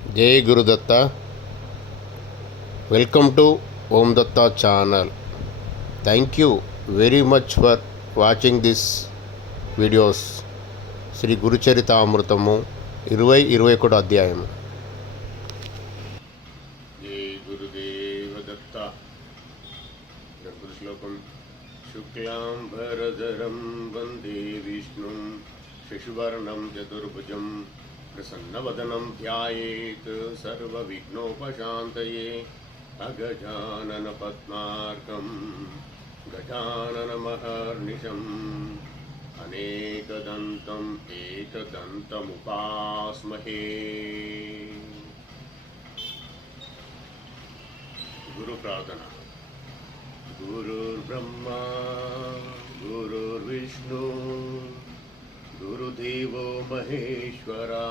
जय Gurudatta. Welcome to Om Datta channel. Thank you very much for watching this videos. Shri Gurucharitamrutamu 20-21 అధ్యాయము. జై గురుదేవ దత్త. శ్లోకం శుక్లాంబరధరం వందే విష్ణుం శశివర్ణం చతుర్భుజం ప్రసన్నవదనం ధ్యాయేత్ సర్వవిఘ్నోపశాంతయే అగజానన పద్మార్కం గజాననమహర్నిశం అనేకదంతం ఏకదంతముపాస్మహే. గురు ప్రార్థన. గురుర్బ్రహ్మా గురుర్విష్ణు గురుదేవో మహేశ్వరా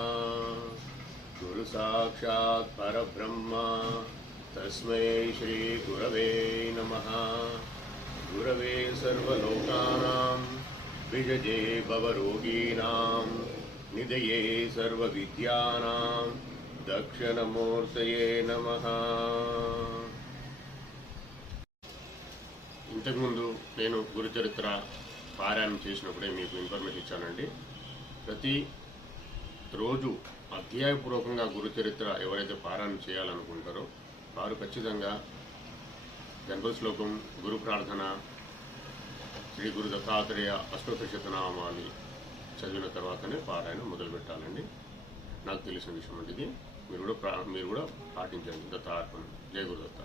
గురు సాక్షాత్ పరబ్రహ్మ తస్మై శ్రీ గురవే నమః. గురవే సర్వలోకానాం విజయే భవరోగీనాం నిధయే సర్వవిద్యానాం దక్షిణమూర్తయే నమః. ఇంతకుముందు నేను గురుచరిత్ర పారాయణం చేసినప్పుడే మీకు ఇన్ఫర్మేషన్ ఇచ్చానండి. ప్రతి రోజు అధ్యాయపూర్వకంగా గురుచరిత్ర ఎవరైతే పారాయణం చేయాలనుకుంటారో వారు ఖచ్చితంగా జన్మ శ్లోకం, గురు ప్రార్థన, శ్రీ గురు దత్తాత్రేయ అష్టోత్తరశతనామాలు చదివిన తర్వాతనే పారాయణం మొదలు పెట్టాలండి. నాకు తెలిసిన విషయం అంటే ఇది మీరు కూడా పాటించండి. దత్తార్పణ. జయ గురుదత్త.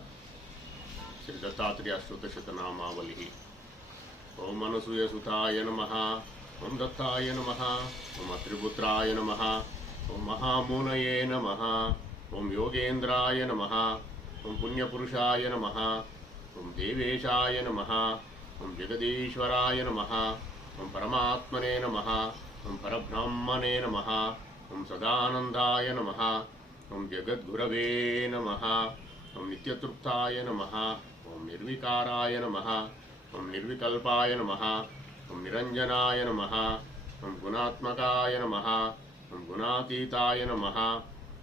శ్రీ దత్తాత్రేయ అష్టోత్తరశతనామావళి. ఓం అనసూయసుతాయ నమః, ఓం దత్తాయ నమః, ఓం అత్రిపుత్రాయ నమః, ఓం మహామునయే నమః, ఓం యోగేంద్రాయ నమః, ఓం పుణ్యపురుషాయ నమః, ఓం దేవేశాయ నమః, ఓం జగదీశ్వరాయ నమః, ఓం పరమాత్మనే నమః, ఓం పరబ్రహ్మణే నమః, ఓం సదానందాయ నమః, ఓం జగద్గురవే నమః, ఓం నిత్యతృప్తాయ నమః, ఓం నిర్వికారాయ నమః, ఓం నిర్వికల్పాయ నమః, ఓం నిరంజనాయ నమః, ఓం గుణాత్మకాయ నమః, ఓం గుణాతీతాయ నమః,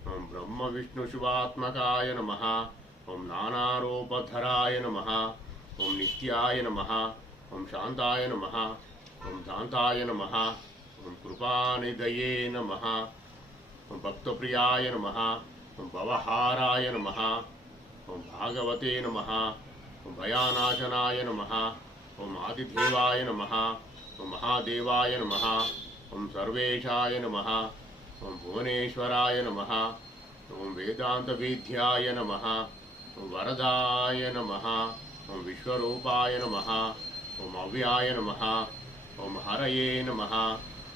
ఓం బ్రహ్మ విష్ణు శివాత్మకాయ నమః, ఓం నానారూపధరాయ నమః, ఓం నిత్యాయ నమః, ఓం శాంతాయ నమః, ఓం దాంతాయ నమః, ఓం కృపానిధయే నమః, ఓం భక్తప్రియాయ నమః, ఓం భవహారాయ నమః, ఓం భాగవతే నమః, ఓం భయానాశనాయ నమః, ఓం ఆదిదేవాయ నమః, ఓం మహాదేవాయ నమః, ఓం సర్వేశాయ నమః, ఓం భువనేశ్వరాయ నమః, ఓం వేదాంతవేద్యాయ నమః, ఓం వరదాయ నమః, ఓం విశ్వరూపాయ నమః, ఓం అవ్యాయ నమః, ఓం హరయే నమః,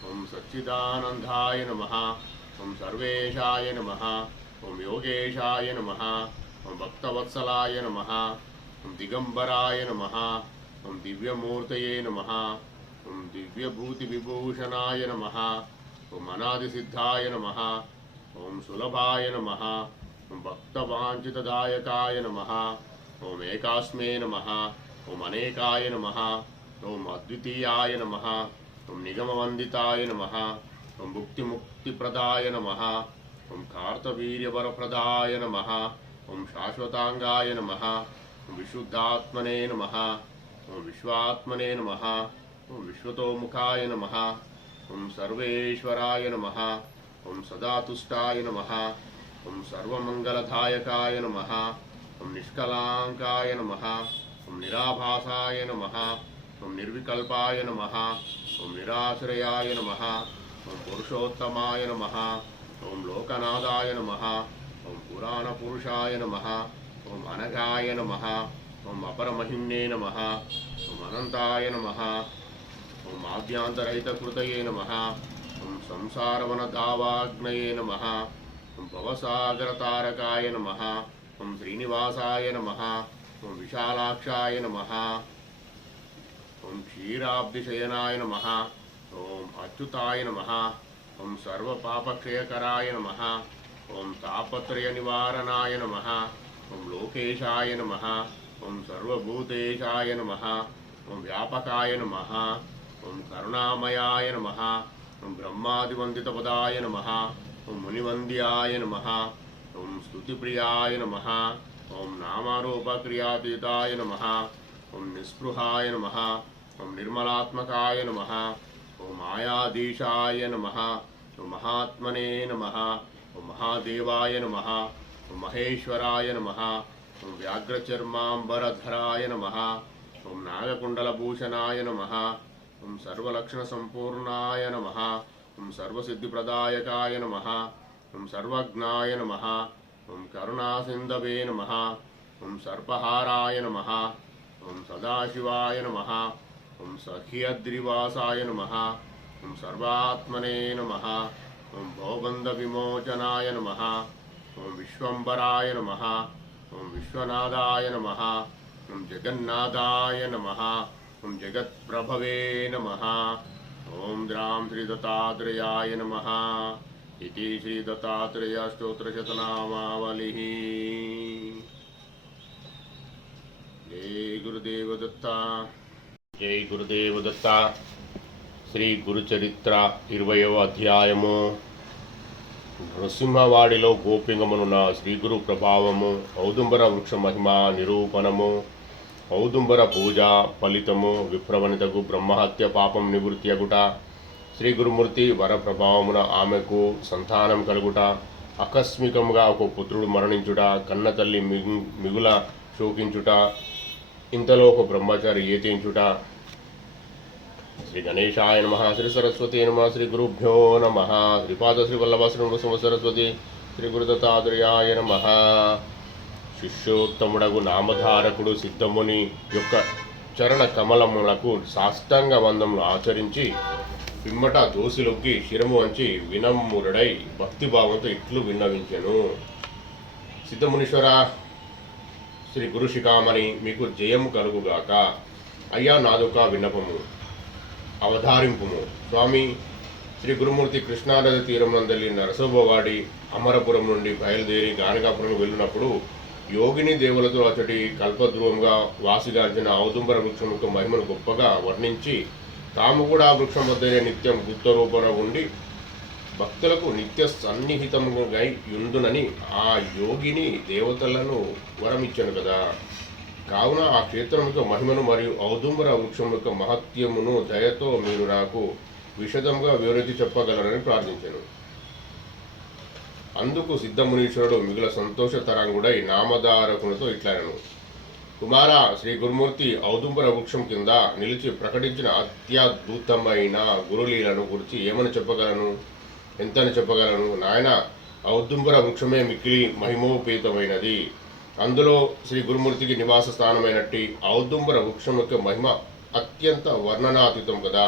ఓం సచ్చిదానందాయ నమః, ఓం సర్వేశాయ నమః, ఓం యోగేశాయ నమః, ఓం భక్తవత్సలాయ నమః, ఓం దిగంబరాయ నమః, ఓం దివ్యమూర్తయే నమః, ఓం దివ్యభూతివిభూషణాయ నమః, ఓం అనాదిసిద్ధాయ నమః, ఓం సులభాయ నమః, ఓం భక్తవాంఛితదాయకాయ నమః, ఓం ఏకాస్మే నమః, ఓం అనేకాయ నమః, ఓం అద్వితీయాయ నమః, ఓం నిగమవందితాయ నమః, ఓం భుక్తిముక్తిప్రదాయ నమః, ఓం కార్తవీర్యవరప్రదాయ నమః, ఓం శాశ్వతాంగాయ నమః, ఓం విశుద్ధాత్మనే నమః, ఓం విశ్వాత్మనే నమః, ఓం విశ్వతోముఖాయ నమః, ఓం సర్వేశ్వరాయ నమః, ఓం సదాతుష్టాయ నమః, ఓం సర్వమంగళదాయకాయ నమః, ఓం నిష్కలాంకాయ నమః, ఓం నిరాభాసాయ నమః, ఓం నిర్వికల్పాయ నమః, ఓం నిరాశ్రయాయ నమః, ఓం పురుషోత్తమాయ నమః, ఓం లోకనాథాయ నమః, ఓం పురాణపురుషాయ నమః, ఓం అనఘాయ నమః, ఓం అపరమహిమ్నే నమః, ఓం అనంతాయ నమః, ఓం ఆద్యాంతరహితకృతయే నమః, ఓం సంసారవనదావాగ్నయే నమః, ఓం భవసాగరతారకాయ నమః, ఓం శ్రీనివాసాయ నమః, ఓం విశాలాక్షాయ నమః, ఓం క్షీరాబ్ధిశయనాయ నమః, ఓం అచ్యుతాయ నమః, ఓం సర్వపాపక్షయకరాయ నమః, ఓం తాపత్రయ నివారణాయ నమః, ఓం లోకేశాయ నమః, ఓం సర్వభూతేశాయ నమః, ఓం వ్యాపకాయ నమః, ఓం కరుణామయాయ నమః, ఓం బ్రహ్మాదివందితపదాయ నమః, ఓం మునివంద్యాయ నమః, ఓం స్తుతిప్రియాయ నమః. ఓం నామారూపక్రియాతీతాయ నమః. ఓం నిస్పృహాయ నమః. ఓం నిర్మలాత్మకాయ నమః. ఓం మాయాధీశాయ నమః. ఓం మహాత్మనే నమః. ఓం మహాదేవాయ నమః. ఓం మహేశ్వరాయ నమః. ఓం వ్యాఘ్రచర్మాంబరధరాయ నమః. ఓం నాగకుండలభూషణాయ నమః. ఓం సర్వలక్షణసంపూర్ణాయ నమః. ఓం సర్వసిద్ధిప్రదాయకాయ నమః. ఓం సర్వజ్ఞాయ నమః. ఓం కరుణాసింధవే నమః. ఓం సర్పహారాయ నమః. ఓం సదాశివాయ నమః. ఓం సఖ్యద్రివాసాయ నమః. ఓం సర్వాత్మనే నమః. ఓం భవబంధవిమోచనాయ నమః. ఓం విశ్వంబరాయ నమః. ఓం విశ్వనాథాయ నమః. ఓం జగన్నాథాయ నమః. ఓం జగత్ప్రభవే నమః. ఓం ద్రాం శ్రీదత్తాత్రేయాయ నమః. इति श्री दत्तात्रेय स्तोत्रशतनामावली. जय गुरुदेव दत्ता. जय गुरुदेव दत्ता. శ్రీ గురుచరిత్ర 20వ అధ్యాయము. నృసింహవాడిలో గోపింగమునున్న శ్రీగురు ప్రభావము, ఔదుంబర వృక్ష మహిమ నిరూపణము, ఔదుంబర పూజ ఫలితము, విప్రవనితకు బ్రహ్మహత్య పాపం నివృత్తి అగుట, శ్రీ గురుమూర్తి వరప్రభావమున ఆమెకు సంతానం కలుగుట, ఆకస్మికంగా ఒక పుత్రుడు మరణించుట, కన్న తల్లి మిగుల శోకించుట, ఇంతలో ఒక బ్రహ్మచారి ఏతించుట. శ్రీ గణేశాయ నమః. శ్రీ సరస్వతి నమః. శ్రీ గురుభ్యో నమః. శ్రీపాద శ్రీ వల్లభ శ్రీ సరస్వతి శ్రీ గురుదత్తాత్రేయాయ నమః. శిష్యోత్తముడగు నామధారకుడు సిద్ధముని యొక్క చరణ కమలములకు సాష్టాంగ వందములు ఆచరించి పిమ్మట దోసిలొక్కి శిరము వంచి వినమ్మురుడై భక్తిభావంతో ఇట్లు విన్నవించెను. సిద్ధమునీశ్వర, శ్రీ గురు శిఖామణి మీకు జయము కలుగుగాక. అయ్యా నాదొక విన్నపము అవధారింపుము. స్వామి, శ్రీ గురుమూర్తి కృష్ణానది తీరం నందలి నరసోబవాడి అమరపురం నుండి బయలుదేరి గానగాపురం వెళ్ళినప్పుడు యోగిని దేవులతో అతడి కల్పధ్రువంగా వాసిగాంచిన ఔదుంబర వృక్షం యొక్క మహిమను గొప్పగా వర్ణించి తాము కూడా ఆ వృక్షం వద్దనే నిత్యం గుప్తరూపణ ఉండి భక్తులకు నిత్య సన్నిహితముగా యుందునని ఆ యోగిని దేవతలను వరమిచ్చాను కదా. కావున ఆ క్షేత్రం యొక్క మహిమను మరియు ఔదుంబర వృక్షం యొక్క మహత్యమును దయతో మీరు నాకు విశదంగా వివరించి చెప్పగలరని ప్రార్థించాను. అందుకు సిద్ధమునీశ్వరుడు మిగుల సంతోషతరంగుడై నామధారకునితో ఇట్లనెను. కుమార, శ్రీ గురుమూర్తి ఔదుంబర వృక్షం కింద నిలిచి ప్రకటించిన అత్యద్భుతమైన గురులీలను గురించి ఏమని చెప్పగలను, ఎంతని చెప్పగలను? నాయన, ఔదుంబర వృక్షమే మిక్కిలి మహిమోపేతమైనది. అందులో శ్రీ గురుమూర్తికి నివాస స్థానమైనట్టి ఔదుంబర వృక్షం యొక్క మహిమ అత్యంత వర్ణనాతీతం కదా.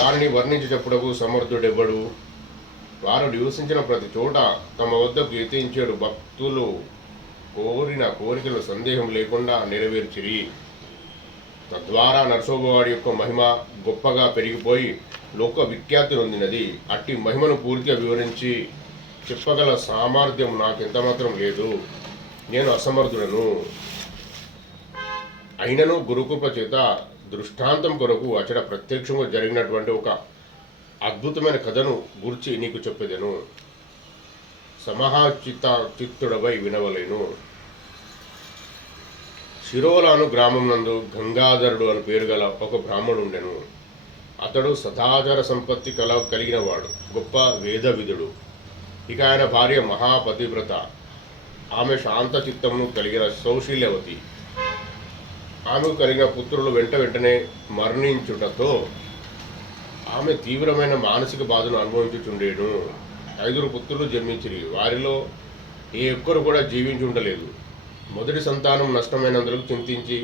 దానిని వర్ణించి చెప్పుటకు సమర్థుడెవ్వడు. వారు నివసించిన ప్రతి చోట తమ వద్దకు యతించేడు భక్తులు కోరిన కోరికలు సందేహం లేకుండా నెరవేర్చిరి. తద్వారా నరసోబవాడి యొక్క మహిమ గొప్పగా పెరిగిపోయి లోక విఖ్యాతి నొందినది. అట్టి మహిమను పూర్తిగా వివరించి చెప్పగల సామర్థ్యం నాకెంతమాత్రం లేదు. నేను అసమర్థుడను. అయినను గురుకృప చేత దృష్టాంతం కొరకు అచట ప్రత్యక్షంగా జరిగినటువంటి ఒక అద్భుతమైన కథను గురించి నీకు చెప్పేదను. చిత్తుడవై వినవలేను. శిరోలాను గ్రామం నందు గంగాధరుడు అని పేరు గల ఒక బ్రాహ్మణుడు ఉండెను. అతడు సదాచార సంపత్తి కలిగినవాడు, గొప్ప వేదవిధుడు. ఇక ఆయన భార్య మహాపతివ్రత. ఆమె శాంత చిత్తమును కలిగిన సౌశీల్యవతి. ఆమెకు కలిగిన పుత్రులు వెంటనే మరణించుటతో ఆమె తీవ్రమైన మానసిక బాధను అనుభవించుచుండేను. 5 పుత్రులు జన్మించిరి. వారిలో ఏ ఒక్కరు కూడా జీవించి ఉండలేదు. మొదటి సంతానం నష్టమైనందుకు చింతించి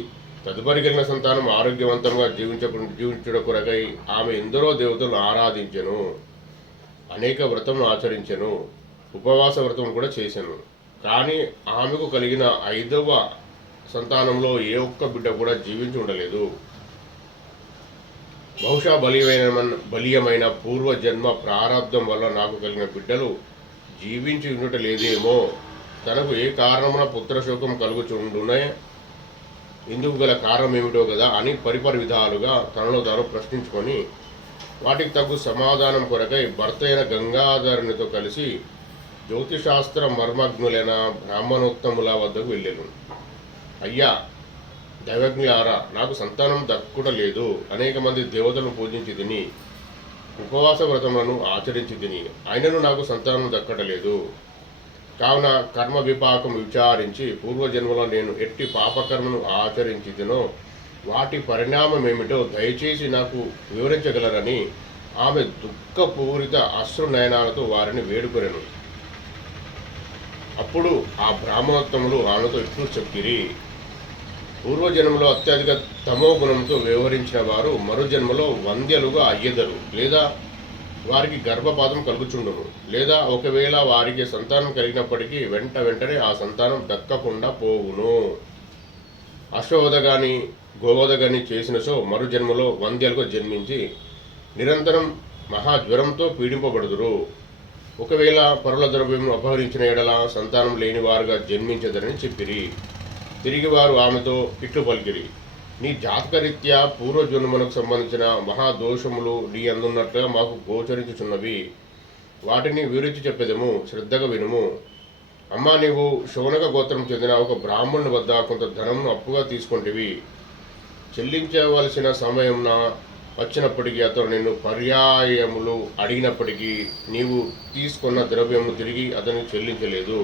తదుపరి కలిగిన సంతానం ఆరోగ్యవంతంగా జీవించుట కొరకై ఆమె ఎందరో దేవతలను ఆరాధించెను. అనేక వ్రతములు ఆచరించెను. ఉపవాస వ్రతం కూడా చేశాను. కానీ ఆమెకు కలిగిన 5వ సంతానంలో ఏ ఒక్క బిడ్డ కూడా జీవించి ఉండలేదు. బహుశా బలీయమైన పూర్వజన్మ ప్రారంధం వల్ల నాకు కలిగిన బిడ్డలు జీవించి ఉండట లేదేమో. తనకు ఏ కారణమున పుత్రశోకం కలుగుచుండునే, ఇందుకు గల కారణం ఏమిటో కదా అని పరిపరి విధాలుగా తనలో తాను ప్రశ్నించుకొని వాటికి తగు సమాధానం కొరకై భర్త అయిన గంగాధరునితో కలిసి జ్యోతిశాస్త్ర మర్మజ్ఞులైన బ్రాహ్మణోత్తముల వద్దకు వెళ్ళాను. అయ్యా దైవజ్ఞారా, నాకు సంతానం దక్కుట లేదు. అనేక మంది దేవతలను పూజించి తిని ఉపవాస వ్రతములను ఆచరించి తిని అయినను నాకు సంతానం దక్కటలేదు. కావున కర్మ విపాకం విచారించి పూర్వజన్మలో నేను ఎట్టి పాపకర్మను ఆచరించి తినో వాటి పరిణామం ఏమిటో దయచేసి నాకు వివరించగలరని ఆమె దుఃఖపూరిత అశ్రు నయనాలతో వారిని వేడుకొనెను. అప్పుడు ఆ బ్రాహ్మణోత్తములు ఆమెతో ఇట్లు చెప్పిరి: పూర్వజన్మలో అత్యధిక తమో గుణంతో వ్యవహరించిన వారు మరుజన్మలో వంద్యలుగా అయ్యెదరు, లేదా వారికి గర్భపాతం కలుగుచుండును, లేదా ఒకవేళ వారికి సంతానం కలిగినప్పటికీ వెంటనే ఆ సంతానం దక్కకుండా పోవును. అశ్వవధ గాని గోవధ గాని చేసిన సో మరుజన్మలో వంద్యలుగా జన్మించి నిరంతరం మహాజ్వరంతో పీడింపబడుదురు. ఒకవేళ పరుల ద్రవ్యమును అపహరించిన ఎడల సంతానం లేని వారుగా జన్మించదరని చెప్పిరి. తిరిగి వారు ఆమెతో ఇట్లు పలికిరి: నీ జాతకరీత్యా పూర్వజన్మలకు సంబంధించిన మహాదోషములు నీ అందున్నట్లుగా మాకు గోచరించుచున్నవి. వాటిని వివరించి చెప్పేదము, శ్రద్ధగా వినుము. అమ్మా, నీవు శౌనక గోత్రం చెందిన ఒక బ్రాహ్మణుని వద్ద కొంత ధనమును అప్పుగా తీసుకుంటేవి. చెల్లించవలసిన సమయం వచ్చినప్పటికీ అతను నిన్ను పర్యాయములు అడిగినప్పటికీ నీవు తీసుకున్న ద్రవ్యము తిరిగి అతనికి చెల్లించలేదు.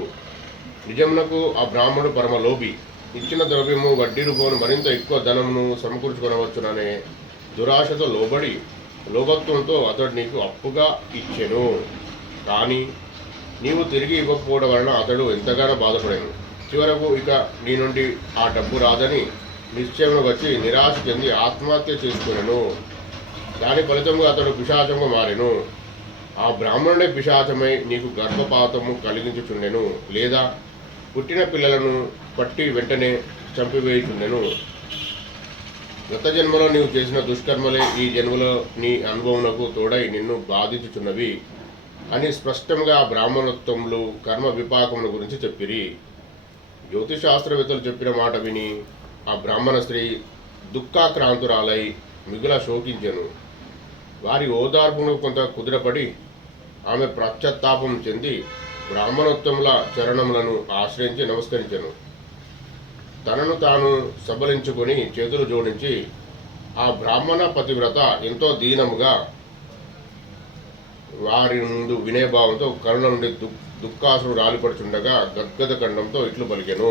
నిజమునకు ఆ బ్రాహ్మణుడు పరమలోభి. ఇచ్చిన ద్రవ్యము వడ్డీ రూపమును మరింత ఎక్కువ ధనమును సమకూర్చుకొనవచ్చుననే దురాశతో లోబడి లోభత్వంతో అతడు నీకు అప్పుగా ఇచ్చెను. కానీ నీవు తిరిగి ఇవ్వకపోవడం వలన అతడు ఎంతగానో బాధపడాను. చివరకు ఇక నీ నుండి ఆ డబ్బు రాదని నిశ్చయం వచ్చి నిరాశ చెంది ఆత్మహత్య చేసుకునేను. దాని ఫలితంగా అతడు పిశాచంగా మారెను. ఆ బ్రాహ్మణుడే పిశాచమై నీకు గర్భపాతము కలిగించుచుండెను, లేదా పుట్టిన పిల్లలను పట్టి వెంటనే చంపివేయుచుండెను. గత జన్మలో నీవు చేసిన దుష్కర్మలే ఈ జన్మలో నీ అనుభవమునకు తోడై నిన్ను బాధించుచున్నవి అని స్పష్టంగా బ్రాహ్మణోత్తములు కర్మ విపాకముల గురించి చెప్పిరి. జ్యోతిశాస్త్రవేత్తలు చెప్పిన మాట విని ఆ బ్రాహ్మణ స్త్రీ దుఃఖాక్రాంతురాలై మిగుల శోకించెను. వారి ఓదార్పునకు కొంత కుదురపడి ఆమె పశ్చాత్తాపం చెంది బ్రాహ్మణోత్తముల చరణములను ఆశ్రయించి నమస్కరించెను. తనను తాను సబలించుకొని చేతులు జోడించి ఆ బ్రాహ్మణ పతివ్రత ఎంతో దీనముగా వారి ముందు వినయభావంతో కరుణ నుండి దుఃఖాసుడు రాలిపడుచుండగా గద్గద ఖండంతో ఇట్లు పలికెను: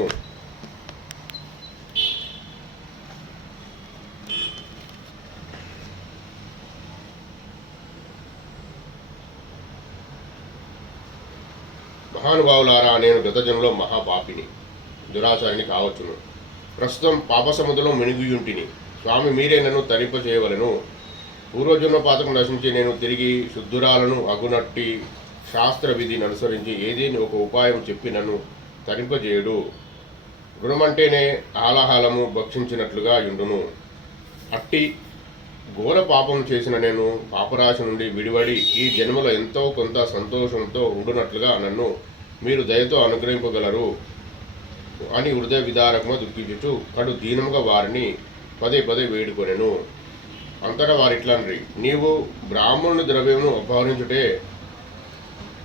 మహానుభావులారా, నేను గత జన్మలో మహాపాపిని, దురాచారిని కావచ్చును. ప్రస్తుతం పాప సముద్రంలో మునిగియుంటిని. స్వామి, మీరే నన్ను తరింప చేయవలెను. పూర్వజన్మ పాతకం నశించి నేను తిరిగి శుద్ధురాలను అగునట్టి శాస్త్ర విధిని అనుసరించి ఏదేని ఒక ఉపాయం చెప్పి నన్ను తరింపజేయుడు. రుణమంటేనే ఆలాహలము భక్షించినట్లుగా యుండును. అట్టి ఘోర పాపం చేసిన నేను పాపరాశి నుండి విడివడి ఈ జన్మలో ఎంతో కొంత సంతోషంతో ఉండునట్లుగా నన్ను మీరు దయతో అనుగ్రహింపగలరు అని హృదయ విదారకముగా దుఃఖించుచు కడు దీనముగా వారిని పదే వేడుకొనెను. అంతటా వారిట్లనరి: నీవు బ్రాహ్మణుని ద్రవ్యమును అపహరించుటే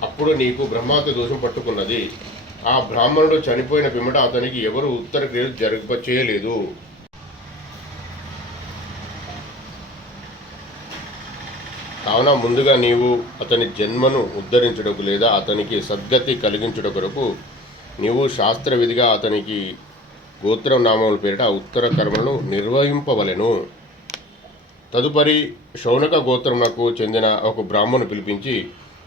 అప్పుడు నీకు బ్రహ్మాత్మ దోషం పట్టుకున్నది. ఆ బ్రాహ్మణుడు చనిపోయిన పిమ్మట అతనికి ఎవరు ఉత్తర క్రియలు చేయలేదు. కావున ముందుగా నీవు అతని జన్మను ఉద్ధరించుటకు లేదా అతనికి సద్గతి కలిగించుట కొరకు నీవు శాస్త్రవిధిగా అతనికి గోత్రం నామముల పేరిట ఉత్తర కర్మలను నిర్వహింపవలెను. తదుపరి శౌనక గోత్రమునకు చెందిన ఒక బ్రాహ్మణుని పిలిపించి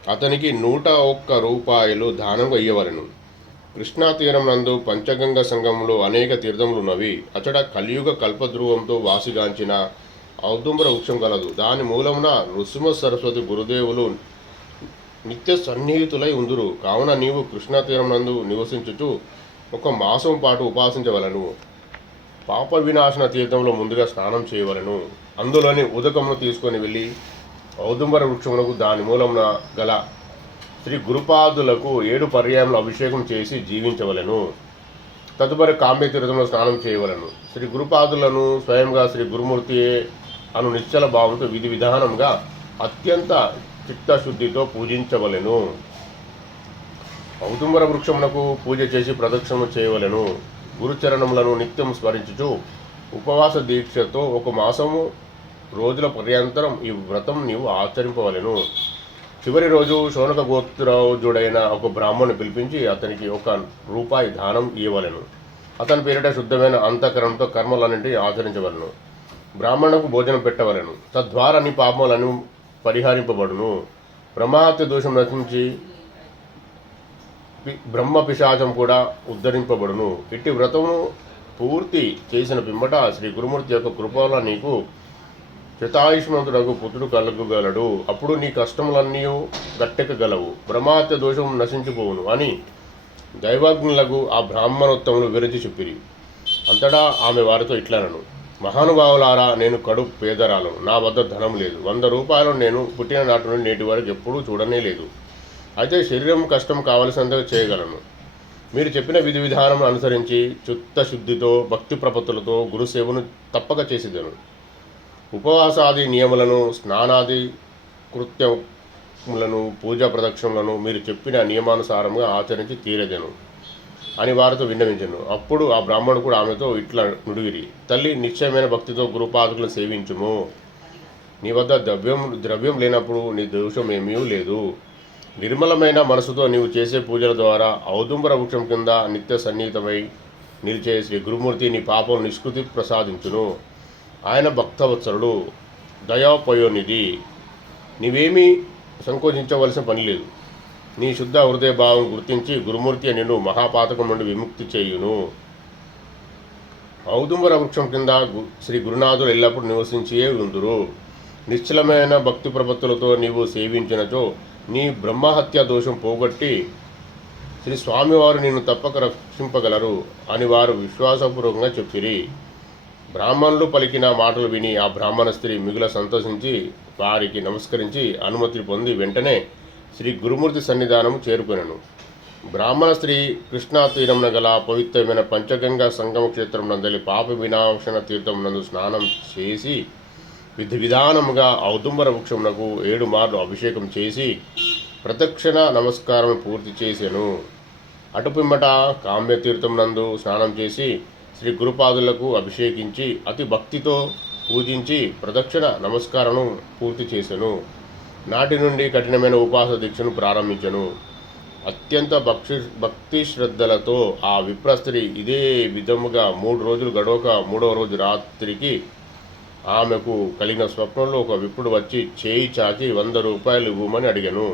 అతనికి 101 రూపాయలు దానంగా ఇయ్యవలెను. కృష్ణా తీరం నందు పంచగంగ సంఘంలో అనేక తీర్థములున్నవి. అచట కలియుగ కల్పధ్రువంతో వాసిగాంచిన ఔదుంబర వృక్షం కలదు. దాని మూలమున నృసింహ సరస్వతి గురుదేవులు నిత్య సన్నిహితులై ఉందురు. కావున నీవు కృష్ణా తీరం నందు నివసించుచు 1 మాసం పాటు ఉపాసించవలను. పాప వినాశన తీర్థంలో ముందుగా స్నానం చేయవలను. అందులోని ఉదకమును తీసుకొని వెళ్ళి ఔదుంబర వృక్షమునకు దాని మూలమున గల శ్రీ గురుపాదులకు 7 పర్యాయములు అభిషేకం చేసి జీవించవలను. తదుపరి కామ్య తీర్థంలో స్నానం చేయవలను. శ్రీ గురుపాదులను స్వయంగా శ్రీ గురుమూర్తియే అను నిశ్చల భావంతో విధి విధానంగా అత్యంత చిత్తశుద్ధితో పూజించవలెను. ఔదుంబర వృక్షమునకు పూజ చేసి ప్రదక్షిణము చేయవలెను. గురుచరణములను నిత్యం స్మరించుచు ఉపవాస దీక్షతో 1 మాసము రోజుల పర్యంతరం ఈ వ్రతం నీవు ఆచరింపవలెను. చివరి రోజు శౌనక గోత్రజుడైన ఒక బ్రాహ్మణుని పిలిపించి అతనికి ₹1 దానం ఇవ్వవలెను. అతని పేరిట శుద్ధమైన అంతఃకరణంతో కర్మలన్నింటినీ ఆచరించవలను. బ్రాహ్మణులకు భోజనం పెట్టవలెను. తద్వారా నీ పాపములను పరిహరింపబడును. బ్రహ్మహత్య దోషం నశించి బ్రహ్మ పిశాచం కూడా ఉద్ధరింపబడును. ఇట్టి వ్రతమును పూర్తి చేసిన పిమ్మట శ్రీ గురుమూర్తి యొక్క కృప వల్ల నీకు శతాయుష్మంతుడకు పుత్రుడు కలుగగలడు. అప్పుడు నీ కష్టములన్నీ గట్టెక్కగలవు. బ్రహ్మహత్య దోషం నశించిపోవును అని దైవజ్ఞులకు ఆ బ్రాహ్మణోత్తములు వివరించి చెప్పిరి. అంతటా ఆమె వారితో ఇట్లనను, మహానుభావులారా, నేను కడు పేదరాలను. నా వద్ద ధనం లేదు. ₹100 నేను పుట్టిన నాటి నుండి నేటి వరకు ఎప్పుడూ చూడనే లేదు. అయితే శరీరం కష్టం కావలసినంతగా చేయగలను. మీరు చెప్పిన విధి విధానం అనుసరించి చిత్తశుద్ధితో భక్తి ప్రపత్తులతో గురుసేవను తప్పక చేసేదను. ఉపవాసాది నియములను, స్నానాది కృత్యములను, పూజా ప్రదక్షిణలను మీరు చెప్పిన నియమానుసారంగా ఆచరించి తీరేదను అని వారితో విన్నవించను. అప్పుడు ఆ బ్రాహ్మణుడు కూడా ఆమెతో ఇట్లా నుడిగిరి, తల్లి, నిశ్చయమైన భక్తితో గురుపాదుకులను సేవించుము. నీ వద్ద ద్రవ్యం లేనప్పుడు నీ దోషం ఏమీ లేదు. నిర్మలమైన మనసుతో నీవు చేసే పూజల ద్వారా ఔదుంబర వృక్షం కింద నిత్య సన్నిహితమై నిలిచే శ్రీ గురుమూర్తి నీ పాపం నిష్కృతి ప్రసాదించును. ఆయన భక్తవత్సరుడు, దయాపయోనిధి. నీవేమీ సంకోచించవలసిన పని లేదు. నీ శుద్ధ హృదయ భావం గుర్తించి గురుమూర్తి నిన్ను మహాపాతకం నుండి విముక్తి చేయును. ఔదుంబర వృక్షం కింద శ్రీ గురునాథులు ఎల్లప్పుడూ నివసించియే ఉందురు. నిశ్చలమైన భక్తి ప్రపత్తులతో నీవు సేవించినచో నీ బ్రహ్మహత్య దోషం పోగొట్టి శ్రీ స్వామివారు నిన్ను తప్పక రక్షింపగలరు అని వారు విశ్వాసపూర్వకంగా చెప్పిరి. బ్రాహ్మణులు పలికిన మాటలు విని ఆ బ్రాహ్మణ స్త్రీ మిగుల సంతోషించి వారికి నమస్కరించి అనుమతి పొంది వెంటనే శ్రీ గురుమూర్తి సన్నిధానము చేరుకొనెను. బ్రాహ్మణ స్త్రీ కృష్ణా తీరమున గల పవిత్రమైన పంచగంగా సంగమ క్షేత్రం నందలి పాప వినాశన తీర్థం నందు స్నానం చేసి విధి విధానముగా ఔదుంబర వృక్షమునకు 7 మార్లు అభిషేకం చేసి ప్రదక్షిణ నమస్కారం పూర్తి చేసెను. అటుపిమ్మట కామ్యతీర్థం నందు స్నానం చేసి శ్రీ గురుపాదులకు అభిషేకించి అతి భక్తితో పూజించి ప్రదక్షిణ నమస్కారం పూర్తి చేసెను. నాటి నుండి కఠినమైన ఉపవాస దీక్షను ప్రారంభించెను. అత్యంత భక్తి శ్రద్ధలతో ఆ విప్రస్త్రీ ఇదే విధముగా 3 రోజులు గడవక 3వ రోజు రాత్రికి ఆమెకు కలిగిన స్వప్నంలో ఒక విప్రుడు వచ్చి చేయి చాచి ₹100 ఇవ్వమని అడిగాను.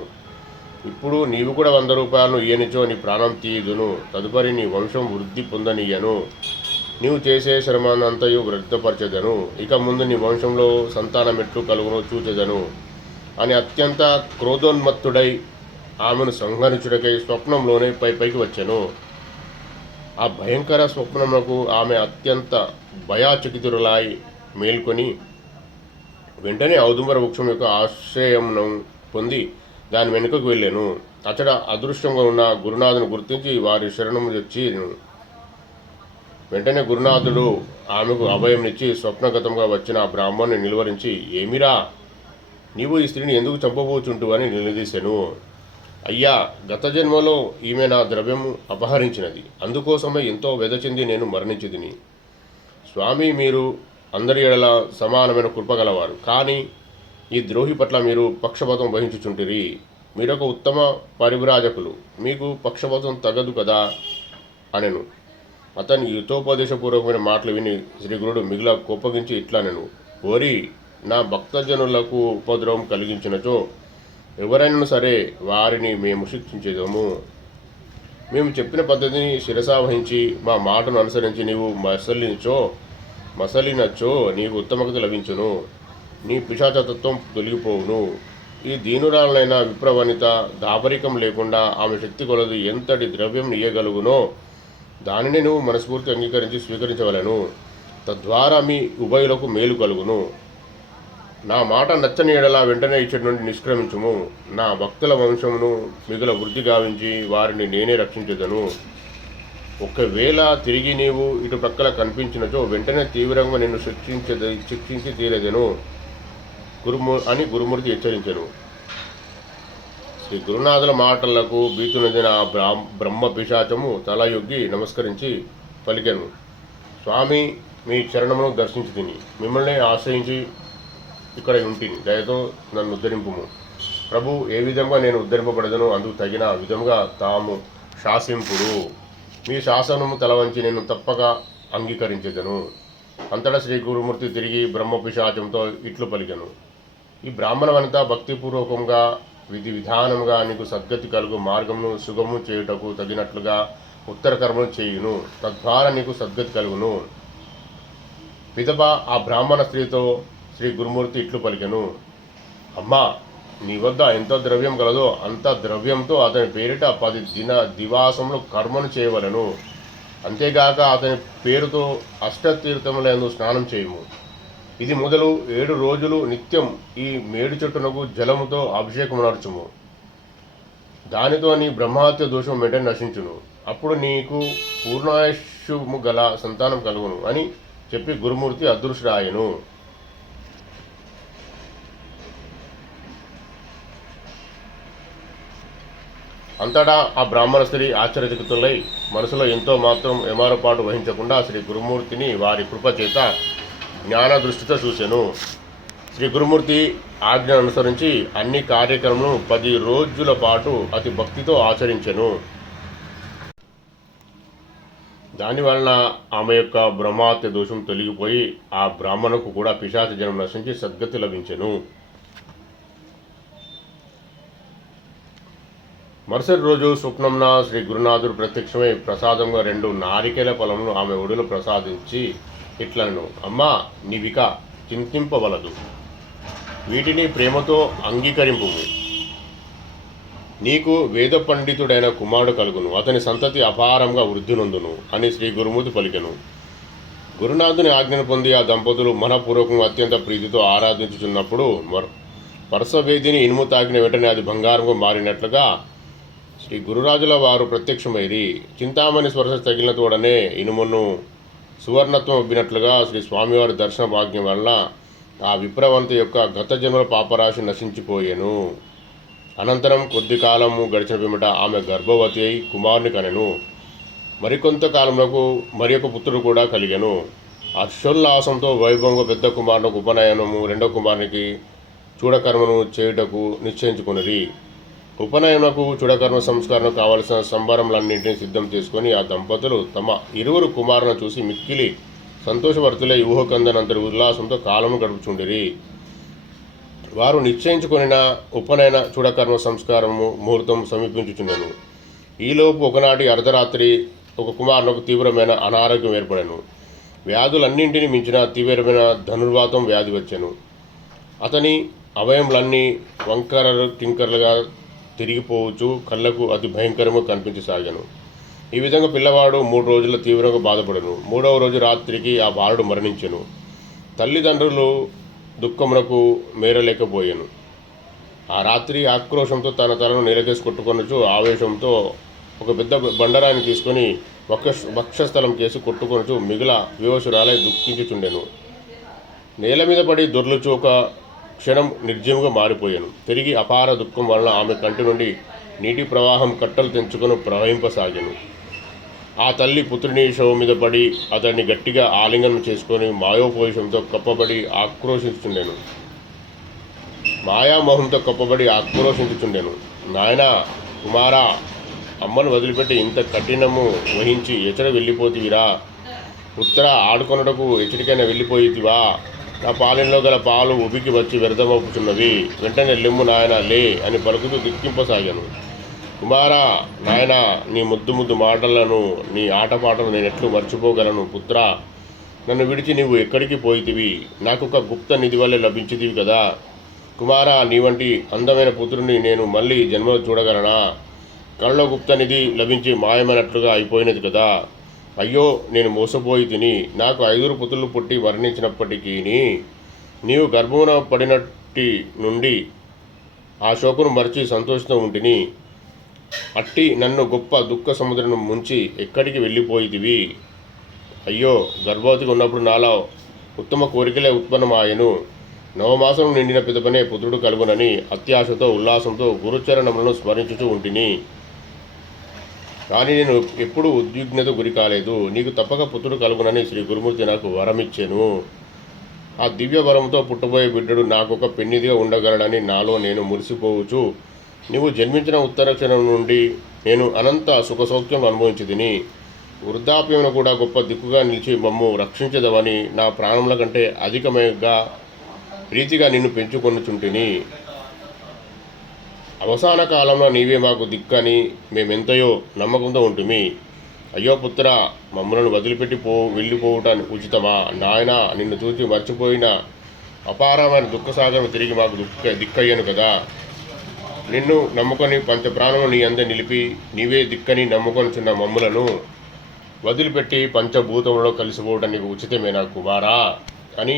ఇప్పుడు నీవు కూడా ₹100 ఇయ్యనిచో నీ ప్రాణం తీయుదును. తదుపరి నీ వంశం వృద్ధి పొందనీయను. నీవు చేసే శ్రమనంతయు వృద్ధపరచెదను. ఇక ముందు నీ వంశంలో సంతానం ఎట్లు కలుగును చూచెదను అని అత్యంత క్రోధోన్మత్తుడై ఆమెను సంహరించుటకై స్వప్నంలోనే పైకి వచ్చెను. ఆ భయంకర స్వప్నములకు ఆమె అత్యంత భయాచకితురాలై మేల్కొని వెంటనే ఔదుంబర వృక్షం యొక్క ఆశ్రయమును పొంది దాని వెనుకకు వెళ్ళాను. అతడ అదృష్టంగా ఉన్న గురునాథుని గుర్తించి వారి శరణము తెచ్చి వెంటనే గురునాథుడు ఆమెకు అభయంనిచ్చి స్వప్నగతంగా వచ్చిన ఆ బ్రాహ్మణుని నిలువరించి, ఏమిరా, నీవు ఈ స్త్రీని ఎందుకు చంపబోచుంటూ అని నిలదీశాను. అయ్యా, గత జన్మలో ఈమె నా ద్రవ్యము అపహరించినది. అందుకోసమే ఎంతో వెదచింది నేను మరణించిదిని. స్వామి, మీరు అందరి ఎడల సమానమైన కృపగలవారు. కానీ ఈ ద్రోహి పట్ల మీరు పక్షపాతం వహించుచుంటిరి. మీరొక ఉత్తమ పరివ్రాజకులు, మీకు పక్షపాతం తగదు కదా అనెను. అతని యుతోపదేశపూర్వకమైన మాటలు విని శ్రీగురుడు మిగిలిన కోపగించి ఇట్లనెను, ఓరి, నా భక్తజనులకు ఉపద్రవం కలిగించినచో ఎవరైనా సరే వారిని మేము శిక్షించేదము. మేము చెప్పిన పద్ధతిని శిరసావహించి మా మాటను అనుసరించి నీవు మసలినచో నీకు ఉత్తమగతి లభించును. నీ పిశాచతత్వం తొలగిపోవును. ఈ దీనురాలైన విప్రవనిత దాపరికం లేకుండా ఆమె శక్తి కొలది ఎంతటి ద్రవ్యం ఇయ్యగలుగునో దానిని నువ్వు మనస్ఫూర్తి అంగీకరించి స్వీకరించవలను. తద్వారా మీ ఉభయులకు మేలు కలుగును. నా మాట నచ్చని ఎడలా వెంటనే ఇచ్చటి నుండి నిష్క్రమించుము. నా భక్తుల వంశమును మిగుల వృద్ధి గావించి వారిని నేనే రక్షించదను. ఒకవేళ తిరిగి నీవు ఇటు ప్రక్కల కనిపించినచో వెంటనే తీవ్రంగా నిన్ను శిక్షించి తీరేదను అని గురుమూర్తి హెచ్చరించెను. శ్రీ గురునాథుల మాటలకు భీతునదిన ఆ బ్రహ్మ పిశాచము తల యొగ్గి నమస్కరించి పలికెను. స్వామి, మీ చరణమును దర్శించి తిని మిమ్మల్ని ఆశ్రయించి ఇక్కడ ఉంటిని, దయతో నన్ను ఉద్ధరింపుము. ప్రభు, ఏ విధంగా నేను ఉద్ధరింపబడదను అందుకు తగిన విధంగా తాము శాసింపుడు. మీ శాసనము తలవంచి నేను తప్పక అంగీకరించెదను. అంతటా శ్రీ గురుమూర్తి తిరిగి బ్రహ్మ పిశాచంతో ఇట్లు పలికెను. ఈ బ్రాహ్మణమంతా భక్తిపూర్వకంగా విధి విధానంగా నీకు సద్గతి కలుగు మార్గమును సుగము చేయుటకు తగినట్లుగా ఉత్తర కర్మను చేయును, తద్వారా నీకు సద్గతి కలుగును. పిదప ఆ బ్రాహ్మణ స్త్రీతో శ్రీ గురుమూర్తి ఇట్లు పలికెను. అమ్మా, నీ వద్ద ఎంత ద్రవ్యం కలదో అంత ద్రవ్యంతో అతని పేరిట 10 దివాసములు కర్మను చేయవలను. అంతేగాక అతని పేరుతో అష్టతీర్థములందు స్నానం చేయము. ఇది మొదలు 7 రోజులు నిత్యం ఈ మేడు చెట్టునకు జలముతో అభిషేకం నడుచుము. దానితో నీ బ్రహ్మహత్య దోషం వెంటనే నశించును. అప్పుడు నీకు పూర్ణాయుష్యము గల సంతానం కలుగును అని చెప్పి గురుమూర్తి అదృశ్యరాయను. అంతటా ఆ బ్రాహ్మణ స్త్రీ ఆశ్చర్యచకితులై మనసులో ఎంతో మాత్రం ఎమారపాటు వహించకుండా శ్రీ గురుమూర్తిని వారి కృప చేత జ్ఞాన దృష్టితో చూసెను. శ్రీ గురుమూర్తి ఆజ్ఞ అనుసరించి అన్ని కార్యక్రమాలను 10 రోజుల పాటు అతి భక్తితో ఆచరించెను. దానివలన ఆమె యొక్క బ్రహ్మహత్య దోషం తొలగిపోయి ఆ బ్రాహ్మణకు కూడా పిశాచ జనం నశించి సద్గతి లభించెను. మరుసటి రోజు స్వప్నంన శ్రీ గురునాథుడు ప్రత్యక్షమై ప్రసాదంగా 2 నారికేల ఫలమును ఆమె ఒడిలో ప్రసాదించి ఇట్లను, అమ్మా, నీవిక చింతింపవలదు, వీటిని ప్రేమతో అంగీకరింపుము. నీకు వేద పండితుడైన కుమారుడు కలుగును, అతని సంతతి అపారంగా వృద్ధి నొందును అని శ్రీ గురుమూర్తి పలికెను. గురునాథుని ఆజ్ఞను పొంది ఆ దంపతులు మనపూర్వకంగా అత్యంత ప్రీతితో ఆరాధించుచున్నప్పుడు పరసవేదిని ఇనుము తాకిన వెంటనే అది బంగారంగా మారినట్లుగా శ్రీ గురురాజుల వారు ప్రత్యక్షమైరి. చింతామణి స్పర్శ తగిలిన తోడనే ఇనుమును సువర్ణత్వం అబ్బినట్లుగా శ్రీ స్వామివారి దర్శన భాగ్యం వల్ల ఆ విప్రవంత యొక్క గత జన్మల పాపరాశి నశించిపోయెను. అనంతరం కొద్ది కాలము గడిచిన పిమ్మట ఆమె గర్భవతి అయి కుమారుని కనెను. మరికొంత కాలంలో మరి ఒక పుత్రుడు కూడా కలిగెను. హర్షోల్లాసంతో వైభవంగా పెద్ద కుమారునికి ఉపనయనము, 2వ కుమారునికి చూడకర్మను చేయుటకు నిశ్చయించుకున్నది. ఉపనయనకు చూడకర్మ సంస్కారం కావలసిన సంభారములన్నింటినీ సిద్ధం చేసుకొని ఆ దంపతులు తమ 2 కుమారులను చూసి మిక్కిలి సంతోషభరితులై ఊహకందనంతటి ఉల్లాసంతో కాలము గడుపుచుండిరి. వారు నిశ్చయించుకొనిన ఉపనయన చూడకర్మ సంస్కారము ముహూర్తం సమీపించుచుండెను. ఈలోపు ఒకనాటి అర్ధరాత్రి ఒక కుమారునికి తీవ్రమైన అనారోగ్యం ఏర్పడెను. వ్యాధులన్నింటినీ మించిన తీవ్రమైన ధనుర్వాతం వ్యాధి వచ్చెను. అతని అవయములన్నీ వంకరలు టింకర్లుగా తిరిగిపోవచ్చు, కళ్ళకు అతి భయంకరంగా కనిపించసాగాను. ఈ విధంగా పిల్లవాడు 3 రోజుల తీవ్రంగా బాధపడను. 3వ రోజు రాత్రికి ఆ బాలుడు మరణించెను. తల్లిదండ్రులు దుఃఖమునకు మేరలేకపోయాను. ఆ రాత్రి ఆక్రోశంతో తన తలను నీలకేసి కొట్టుకొనొచ్చు ఆవేశంతో ఒక పెద్ద బండరాన్ని తీసుకొని వక్షస్థలం కేసి కొట్టుకొనొచ్చు మిగుల వివశురాలై దుఃఖించుచుండెను. నేల మీద పడి దొర్లుచు ఒక క్షణం నిర్జీవంగా మారిపోయాను. తిరిగి అపార దుఃఖం వలన ఆమె కంటి నుండి నీటి ప్రవాహం కట్టలు తెంచుకొని ప్రవహింపసాగాను. ఆ తల్లి పుత్రుని శవం మీద పడి అతన్ని గట్టిగా ఆలింగనం చేసుకొని మాయోపోషంతో కప్పబడి ఆక్రోశించుచుండెను. మాయామోహంతో కప్పబడి ఆక్రోశించుచుండెను. నాయనా, కుమారా, అమ్మను వదిలిపెట్టి ఇంత కఠినము వహించి ఎచ్చట వెళ్ళిపోతివిరా? పుత్ర, ఆడుకొనుటకు ఎచ్చటికైనా వెళ్ళిపోయితివా? నా పాలెంలో గల పాలు ఉబికి వచ్చి వ్యర్థమవుతున్నవి. వెంటనే లెమ్ము నాయన, లే అని పలుకుతూ దిక్కింపసాగాను. కుమారా, నాయన, నీ ముద్దు మాటలను, నీ ఆటపాటలు నేను ఎట్లు మర్చిపోగలను? పుత్ర, నన్ను విడిచి నీవు ఎక్కడికి పోయితివి? నాకు ఒక గుప్త నిధి వల్లే లభించితివి కదా. కుమారా, నీ వంటి అందమైన పుత్రుని నేను మళ్ళీ జన్మలో చూడగలనా? కళ్ళలో గుప్త నిధి లభించి మాయమైనట్లుగా అయిపోయినది కదా. అయ్యో, నేను మోసపోయి తిని. నాకు 5 పుత్రులు పుట్టి వర్ణించినప్పటికీ నీవు గర్భమున పడినట్టి నుండి ఆ శోకను మరిచి సంతోషంతో ఉంటిని. అట్టి నన్ను గొప్ప దుఃఖ సముద్రం ముంచి ఎక్కడికి వెళ్ళిపోయితివి? అయ్యో, గర్భవతిగా ఉన్నప్పుడు నాలో ఉత్తమ కోరికలే ఉత్పన్నమాయను. నవమాసం నిండిన పిదపనే పుత్రుడు కలుగునని అత్యాశతో ఉల్లాసంతో గురుచరణములను స్మరించుచూ ఉంటిని. కానీ నేను ఎప్పుడూ ఉద్విగ్నత గురి కాలేదు. నీకు తప్పక పుత్రుడు కలుగునని శ్రీ గురుమూర్తి నాకు వరమిచ్చెను. ఆ దివ్య వరంతో పుట్టబోయే బిడ్డడు నాకొక పెన్నిదిగా ఉండగలడని నాలో నేను మురిసిపోవచ్చు. నీవు జన్మించిన ఉత్తర క్షణం నుండి నేను అనంత సుఖసౌఖ్యం అనుభవించితిని. వృద్ధాప్యమును కూడా గొప్ప దిక్కుగా నిలిచి మమ్ము రక్షించదవని నా ప్రాణముల కంటే అధికమైగా ప్రీతిగా నిన్ను పెంచుకొనుచుంటిని. అవసాన కాలంలో నీవే మాకు దిక్కని మేమెంతయో నమ్మకంతో ఉంటుమి. అయ్యో పుత్ర, మమ్మలను వదిలిపెట్టి వెళ్ళిపోవుట ఉచితమా? నాయన, నిన్ను చూసి మర్చిపోయిన అపారమైన దుఃఖసాగరం తిరిగి మాకు దిక్కయ్యను కదా. నిన్ను నమ్ముకొని పంచప్రాణము నీ అందే నిలిపి నీవే దిక్కని నమ్ముకొనిచున్న మమ్ములను వదిలిపెట్టి పంచభూతములలో కలిసిపోవడం నీకు ఉచితమేనా కుమారా అని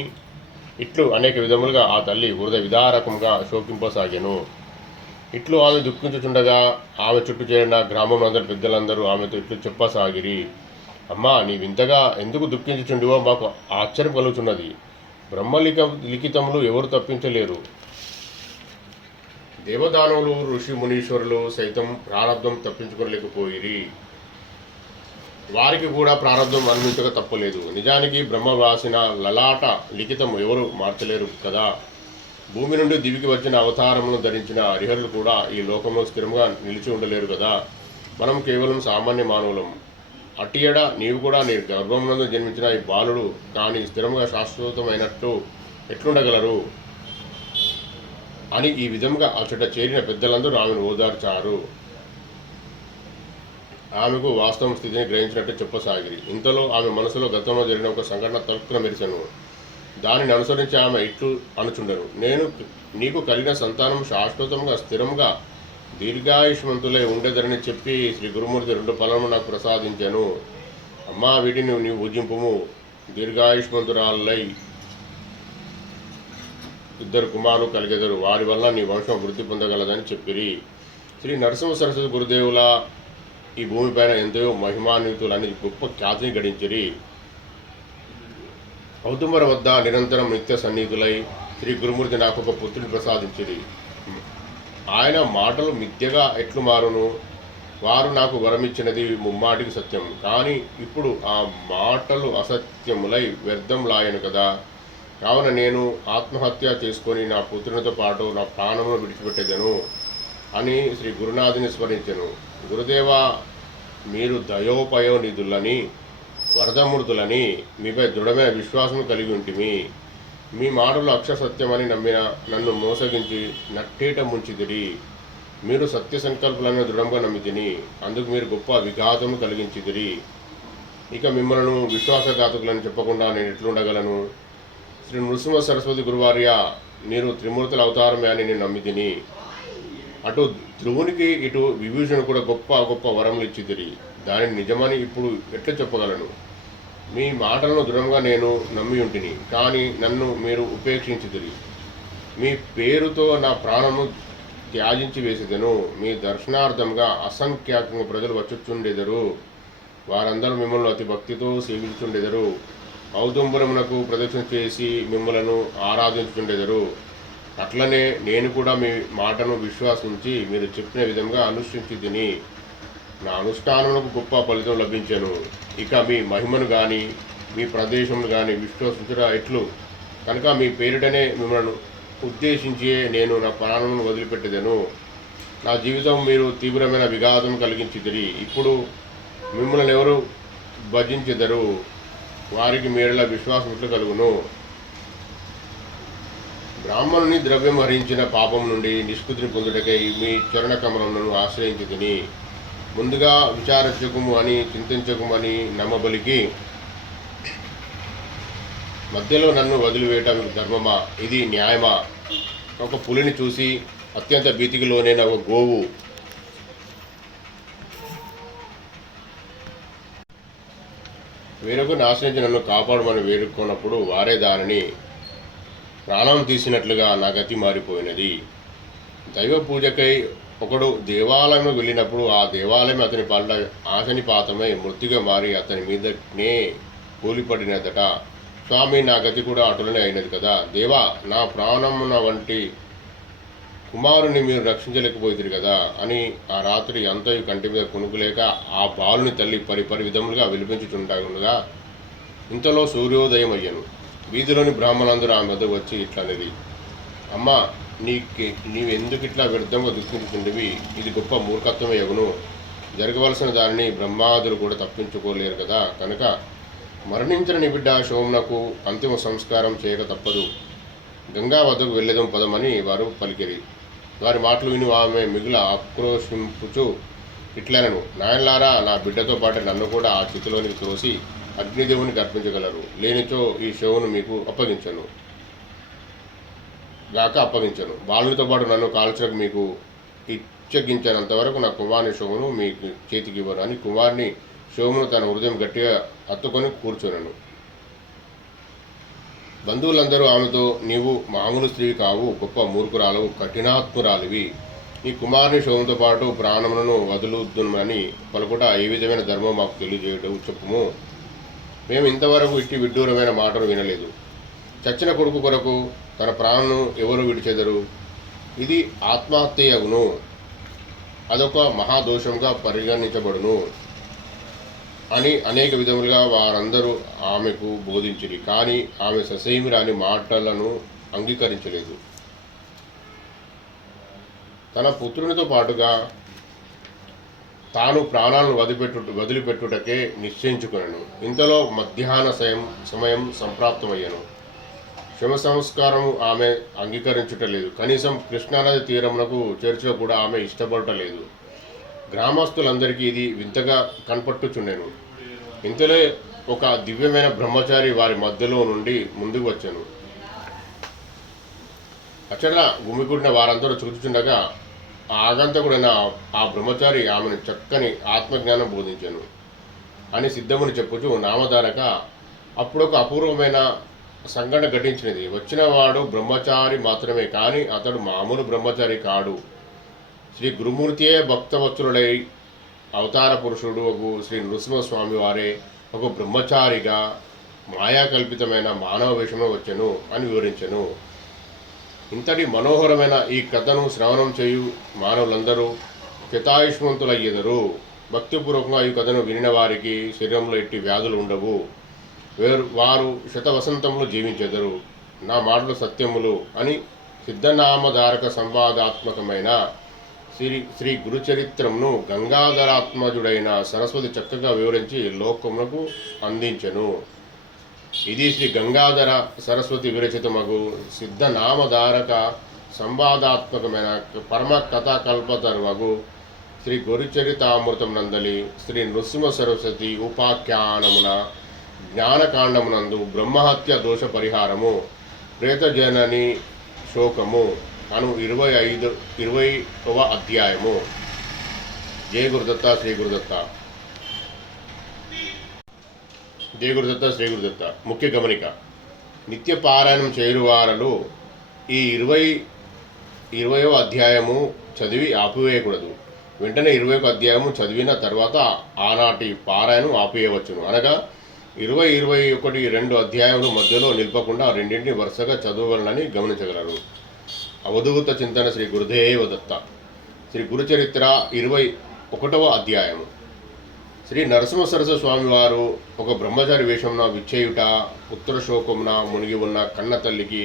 ఇట్లు అనేక విధములుగా ఆ తల్లి హృదయ విదారకంగా శోకింపసాగాను. ఇట్లు ఆమె దుఃఖించుచుండగా ఆమె చుట్టూ చేరిన గ్రామం అందరి పెద్దలందరూ ఆమెతో ఇట్లు చెప్పసాగిరి. అమ్మా, నీవింతగా ఎందుకు దుఃఖించుచుండివో మాకు ఆశ్చర్యం కలుగుతున్నది. లిఖితములు ఎవరు తప్పించలేరు. దేవదానవులు, ఋషి మునీశ్వరులు సైతం ప్రారంధం తప్పించుకోలేకపోయిరి. వారికి కూడా ప్రారంధం అనుభవించక తప్పలేదు. నిజానికి బ్రహ్మ వ్రాసిన లలాట లిఖితం ఎవరు మార్చలేరు కదా. భూమి నుండి దివికి వచ్చిన అవతారములను ధరించిన హరిహరులు కూడా ఈ లోకంలో స్థిరంగా నిలిచి ఉండలేరు కదా. మనం కేవలం సామాన్య మానవులం. అట్టియడ నీవు కూడా నీ గర్భమునందు జన్మించిన ఈ బాలుడు కానీ స్థిరంగా శాశ్వతమైనట్టు ఎట్లుండగలరు అని ఈ విధంగా అచ్చట చేరిన పెద్దలందరూ ఆమెను ఓదార్చారు. ఆమెకు వాస్తవం స్థితిని గ్రహించినట్టు చెప్పసాగిరి. ఇంతలో ఆమె మనసులో గతంలో జరిగిన ఒక సంఘటన తలుపున మెరిసెను. దానిని అనుసరించి ఆమె ఇట్లు అనుచుండెను. నేను నీకు కలిగిన సంతానం శాశ్వతంగా స్థిరంగా దీర్ఘాయుష్మంతులై ఉండేదరని చెప్పి శ్రీ గురుమూర్తి 2 ఫలములు నాకు ప్రసాదించాను. అమ్మా, వీటిని నీవు పూజింపుము. దీర్ఘాయుష్మంతురాలై 2 కుమారులు కలిగెదరు. వారి వల్ల నీ వంశం వృద్ధి పొందగలదని చెప్పిరి. శ్రీ నరసింహ సరస్వతి గురుదేవుల ఈ భూమిపైన ఎంతో మహిమాన్వితులని గొప్ప ఖ్యాతిని గడించిరి. ఔదుంబర వద్ద నిరంతరం నిత్య సన్నిహితులై శ్రీ గురుమూర్తి నాకు ఒక పుత్రుని ప్రసాదించిరి. ఆయన మాటలు మిథ్యగా ఎట్లు మారును? వారు నాకు వరమిచ్చినది ముమ్మాటికి సత్యం. కానీ ఇప్పుడు ఆ మాటలు అసత్యములై వ్యర్థం లాయను కదా. కావున నేను ఆత్మహత్య చేసుకొని నా పుత్రునితో పాటు నా ప్రాణమును విడిచిపెట్టేదను అని శ్రీ గురునాథుని స్మరించెను. గురుదేవా, మీరు దయోపయోనిధులని వరదమూర్తులని మీపై దృఢమైన విశ్వాసం కలిగి ఉంటిమి. మీ మాటలు అక్షసత్యమని నమ్మిన నన్ను మోసగించి నట్టేట ముంచిదిరి. మీరు సత్య సంకల్పాలను దృఢంగా నమ్మితిని. అందుకు మీరు గొప్ప విఘాతము కలిగించిదిరి. ఇక మిమ్మల్ని విశ్వాసఘాతకులని చెప్పకుండా నేను ఎట్లుండగలను? శ్రీ నృసింహ సరస్వతి గురువార్య, మీరు త్రిమూర్తుల అవతారమే అని నేను నమ్మితిని. అటు ధ్రువునికి ఇటు విభూషణ్ కూడా గొప్ప గొప్ప వరములు ఇచ్చిదిరి. దానిని నిజమని ఇప్పుడు ఎట్లా చెప్పగలను? మీ మాటలను దృఢంగా నేను నమ్మి ఉంటిని, కానీ నన్ను మీరు ఉపేక్షించిదిరి. మీ పేరుతో నా ప్రాణము త్యాజించి వేసేదను. మీ దర్శనార్థంగా అసంఖ్యాకంగా ప్రజలు వచ్చుచుండెదరు. వారందరూ మిమ్మల్ని అతి భక్తితో సేవించుండెదరు. ఔదుంబరమునకు ప్రదక్షిణ చేసి మిమ్మలను ఆరాధించుండెదరు. అట్లనే నేను కూడా మీ మాటను విశ్వాసించి మీరు చెప్పిన విధంగా అనుష్ఠించితిని. నా అనుష్ఠానములకు గొప్ప ఫలితం లభించాను. ఇక మీ మహిమను కానీ మీ ప్రదేశమును కానీ విశ్వసించడం ఎట్లు? కనుక మీ పేరిటనే మిమ్మల్ని ఉద్దేశించి నేను నా ప్రాణమును వదిలిపెట్టేదను. నా జీవితం మీరు తీవ్రమైన విఘాతం కలిగించిదిరి. ఇప్పుడు మిమ్మల్ని ఎవరు భజించెదరు? వారికి మీరలా విశ్వాసం ఎట్లు కలుగును? బ్రాహ్మణుని ద్రవ్యం హరించిన పాపం నుండి నిష్కృతిని పొందుటకై మీ చరణ కమలములను ఆశ్రయించుకుని ముందుగా విచారించకుము అని చింతించకుమని నమ్మబలికి మధ్యలో నన్ను వదిలివేయటం ధర్మమా? ఇది న్యాయమా? ఒక పులిని చూసి అత్యంత భీతికి లోనైన ఒక గోవు వేరొకరిని ఆశ్రయించి నన్ను కాపాడమని వేడుకున్నప్పుడు వారే దానిని ప్రాణం తీసినట్లుగా నా గతి మారిపోయినది. దైవ పూజకై ఒకడు దేవాలయంలో వెళ్ళినప్పుడు ఆ దేవాలయం అతని పట్ల ఆశనిపాతమై మృతిగా మారి అతని మీదనే కూలిపడినదట. స్వామి, నా గతి కూడా అటులనే అయినది కదా. దేవా, నా ప్రాణమున వంటి కుమారుని మీరు రక్షించలేకపోతుంది కదా అని ఆ రాత్రి అంతయు కంటి మీద కొనుక్కులేక ఆ బాలుని తల్లి పరి విధములుగా విలిపించుచుండగా ఇంతలో సూర్యోదయం అయ్యను. వీధిలోని బ్రాహ్మణులందరూ ఆమె వద్దకు వచ్చి ఇట్లనేది, అమ్మా, నీవెందుకు ఇట్లా వ్యర్థంగా దుఃఖించుతుండేవి? ఇది గొప్ప మూర్ఖత్వమే యగును. జరగవలసిన దానిని బ్రహ్మాదులు కూడా తప్పించుకోలేరు కదా. కనుక మరణించిన నీ బిడ్డ శోమునకు అంతిమ సంస్కారం చేయక తప్పదు. గంగా వద్దకు వెళ్ళేదం పదమని వారు పలికిరి. వారి మాటలు విని ఆమె మిగుల ఆక్రోశింపుచు ఇట్లనను, నాయనలారా, నా బిడ్డతో పాటు నన్ను కూడా ఆ చితిలోనికి త్రోసి అగ్నిదేవునికి అర్పించగలరు. లేనిచో ఈ శవమును మీకు అప్పగించను. బాలునితో పాటు నన్ను కాల్చకు మీకు ఇచ్చగించినంత వరకు నా కుమారుని శవమును మీకు చేతికి ఇవ్వను అని కుమారుని శవమును తన హృదయం గట్టిగా హత్తుకొని కూర్చొనను. బంధువులందరూ ఆమెతో, నీవు మామూలు స్త్రీవి కావు, గొప్ప మూర్ఖురాలవు, కఠినాత్మురాలివి. ఈ కుమారుని శవంతో పాటు ప్రాణములను వదులుద్దునని పలుకుట ఏ విధమైన ధర్మం మాకు తెలియజేయటం చెప్పుము. మేము ఇంతవరకు ఇట్టి విడ్డూరమైన మాటలు వినలేదు. చచ్చిన కొడుకు కొరకు తన ప్రాణను ఎవరు విడిచెదరు? ఇది ఆత్మహత్యయగును. అదొక మహాదోషంగా పరిగణించబడును అని అనేక విధములుగా వారందరూ ఆమెకు బోధించిరి. కానీ ఆమె ససేమిరాని మాటలను అంగీకరించలేదు. తన పుత్రునితో పాటుగా తాను ప్రాణాలను వదిలిపెట్టుటకే నిశ్చయించుకునను. ఇంతలో మధ్యాహ్న సమయం సంప్రాప్తమయ్యను. శవ సంస్కారము ఆమె అంగీకరించుటలేదు. కనీసం కృష్ణానది తీరమునకు చేర్చుట కూడా ఆమె ఇష్టపడటలేదు. గ్రామస్తులందరికీ ఇది వింతగా కనపట్టుచుండెను. ఇంతలో ఒక దివ్యమైన బ్రహ్మచారి వారి మధ్యలో నుండి ముందుకు వచ్చాను. అచ్చట గుమికూడిన వారందరూ చూచుచుండగా ఆగంతకుడైన ఆ బ్రహ్మచారి ఆమెను చక్కని ఆత్మజ్ఞానం బోధించాను అని సిద్ధముని చెప్పుచు నామధారక, అప్పుడొక అపూర్వమైన సంఘటన ఘటించినది. వచ్చినవాడు బ్రహ్మచారి మాత్రమే, కానీ అతడు మామూలు బ్రహ్మచారి కాడు. శ్రీ గురుమూర్తియే భక్తవత్సలుడై అవతార పురుషుడు శ్రీ నృసింహస్వామి వారే ఒక బ్రహ్మచారిగా మాయాకల్పితమైన మానవ వేషంలో వచ్చెను అని వివరించెను. ఇంతటి మనోహరమైన ఈ కథను శ్రవణం చేయు మానవులందరూ చితాయుష్మంతులయ్యేదరు. భక్తిపూర్వకంగా ఈ కథను వినిన వారికి శరీరంలో ఎట్టి వ్యాధులు ఉండవు. వారు శతవసంతములు జీవించెదరు. నా మాటలు సత్యములు అని సిద్ధనామధారక సంవాదాత్మకమైన శ్రీ గురుచరిత్రమును గంగాధరాత్మజుడైన సరస్వతి చక్కగా వివరించి లోకమునకు అందించెను. ఇది శ్రీ గంగాధర సరస్వతి విరచితమగు సిద్ధనామధారక సంవాదాత్మకమైన పరమ కథాకల్పతరువగు శ్రీ గురుచరితామృతం నందలి శ్రీ నృసింహ సరస్వతి ఉపాఖ్యానమున జ్ఞానకాండమునందు బ్రహ్మహత్య దోష పరిహారము, ప్రేతజనని శోకము అను 20వ అధ్యాయము. జయ గురుదత్త శ్రీ గురుదత్త. జయ గురుదత్త శ్రీ గురుదత్త. ముఖ్య గమనిక: నిత్య పారాయణం చేరువారలు ఈ 20వ అధ్యాయము చదివి ఆపివేయకూడదు. వెంటనే 21వ అధ్యాయము చదివిన తర్వాత ఆనాటి పారాయణం ఆపివేయవచ్చును. అనగా 20, 21, 2 అధ్యాయములు మధ్యలో నిలపకుండా రెండింటిని వరుసగా చదవగలనని గమనించగలరు. అవధూత చింతన శ్రీ గురుదేవ దత్త. శ్రీ గురుచరిత్ర 21వ అధ్యాయము. శ్రీ నరసింహ సరస్వతి స్వామివారు ఒక బ్రహ్మచారి వేషమున విచ్చేయుట, ఉత్తర శోకమున మునిగి ఉన్న కన్న తల్లికి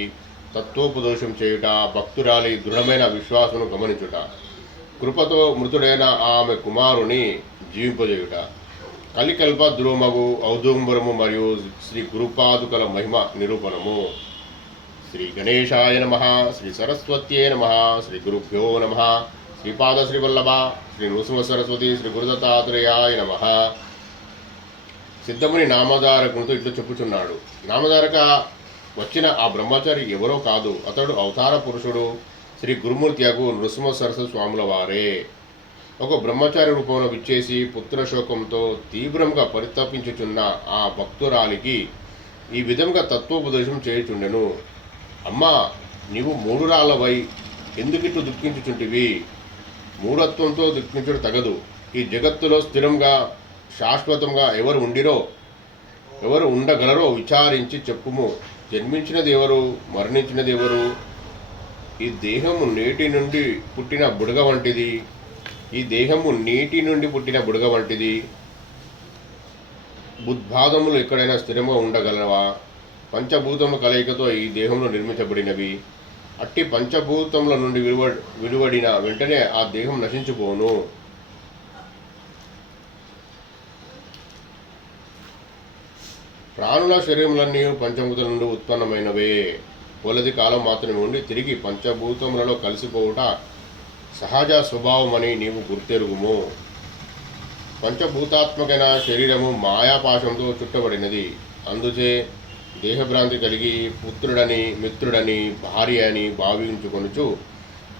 తత్వోపదేశం చేయుట, భక్తురాలి దృఢమైన విశ్వాసమును గమనించుట, కృపతో మృతుడైన ఆమె కుమారుని జీవింపజేయుట, కలికల్ప ద్రోమగు ఔదుంబరము మరియు శ్రీ గురుపాదుకల మహిమ నిరూపణము. శ్రీ గణేశాయ నమః. శ్రీ సరస్వత్యే నమః. శ్రీ గురుభ్యో నమః. శ్రీపాద శ్రీవల్లభ శ్రీ నృసింహ సరస్వతి శ్రీ గురుదత్తాత్రేయాయ నమః. సిద్ధముని నామధారకునితో ఇట్లు చెప్పుచున్నాడు. నామధారక, వచ్చిన ఆ బ్రహ్మచారి ఎవరో కాదు, అతడు అవతార పురుషుడు శ్రీ గురుమూర్తియగు నృసింహ సరస్వతి స్వాముల వారే. ఒక బ్రహ్మచారి రూపంలో విచ్చేసి పుత్రశోకంతో తీవ్రంగా పరితపించుచున్న ఆ భక్తురాలికి ఈ విధంగా తత్వోపదేశం చేయుచుండెను. అమ్మా, నీవు మూఢురాలవై ఎందుకిట్లు దుఃఖించుచుంటివి? మూఢత్వంతో దుఃఖించుడు తగదు. ఈ జగత్తులో స్థిరంగా శాశ్వతంగా ఎవరు ఉండిరో ఎవరు ఉండగలరో విచారించి చెప్పుము. జన్మించినది ఎవరు, మరణించినది ఎవరు? ఈ దేహము నేటి నుండి పుట్టిన బుడగ వంటిది. ఈ దేహము నీటి నుండి పుట్టిన బుడగ వంటిది. బుద్భాదములు ఎక్కడైనా స్థిరంగా ఉండగలవా? పంచభూతముల కలయికతో ఈ దేహంలో నిర్మించబడినవి. అట్టి పంచభూతముల నుండి విలువడిన వెంటనే ఆ దేహం నశించిపోను. ప్రాణుల శరీరములన్నీ పంచభూతముల నుండి ఉత్పన్నమైనవే. కొలది కాలం మాత్రమే ఉండి తిరిగి పంచభూతములలో కలిసిపోవుట సహజ స్వభావమని నీవు గుర్తెరుగుము. పంచభూతాత్మకైన శరీరము మాయాపాశంతో చుట్టబడినది. అందుచే దేహభ్రాంతి కలిగి పుత్రుడని, మిత్రుడని, భార్య అని భావించుకొనుచు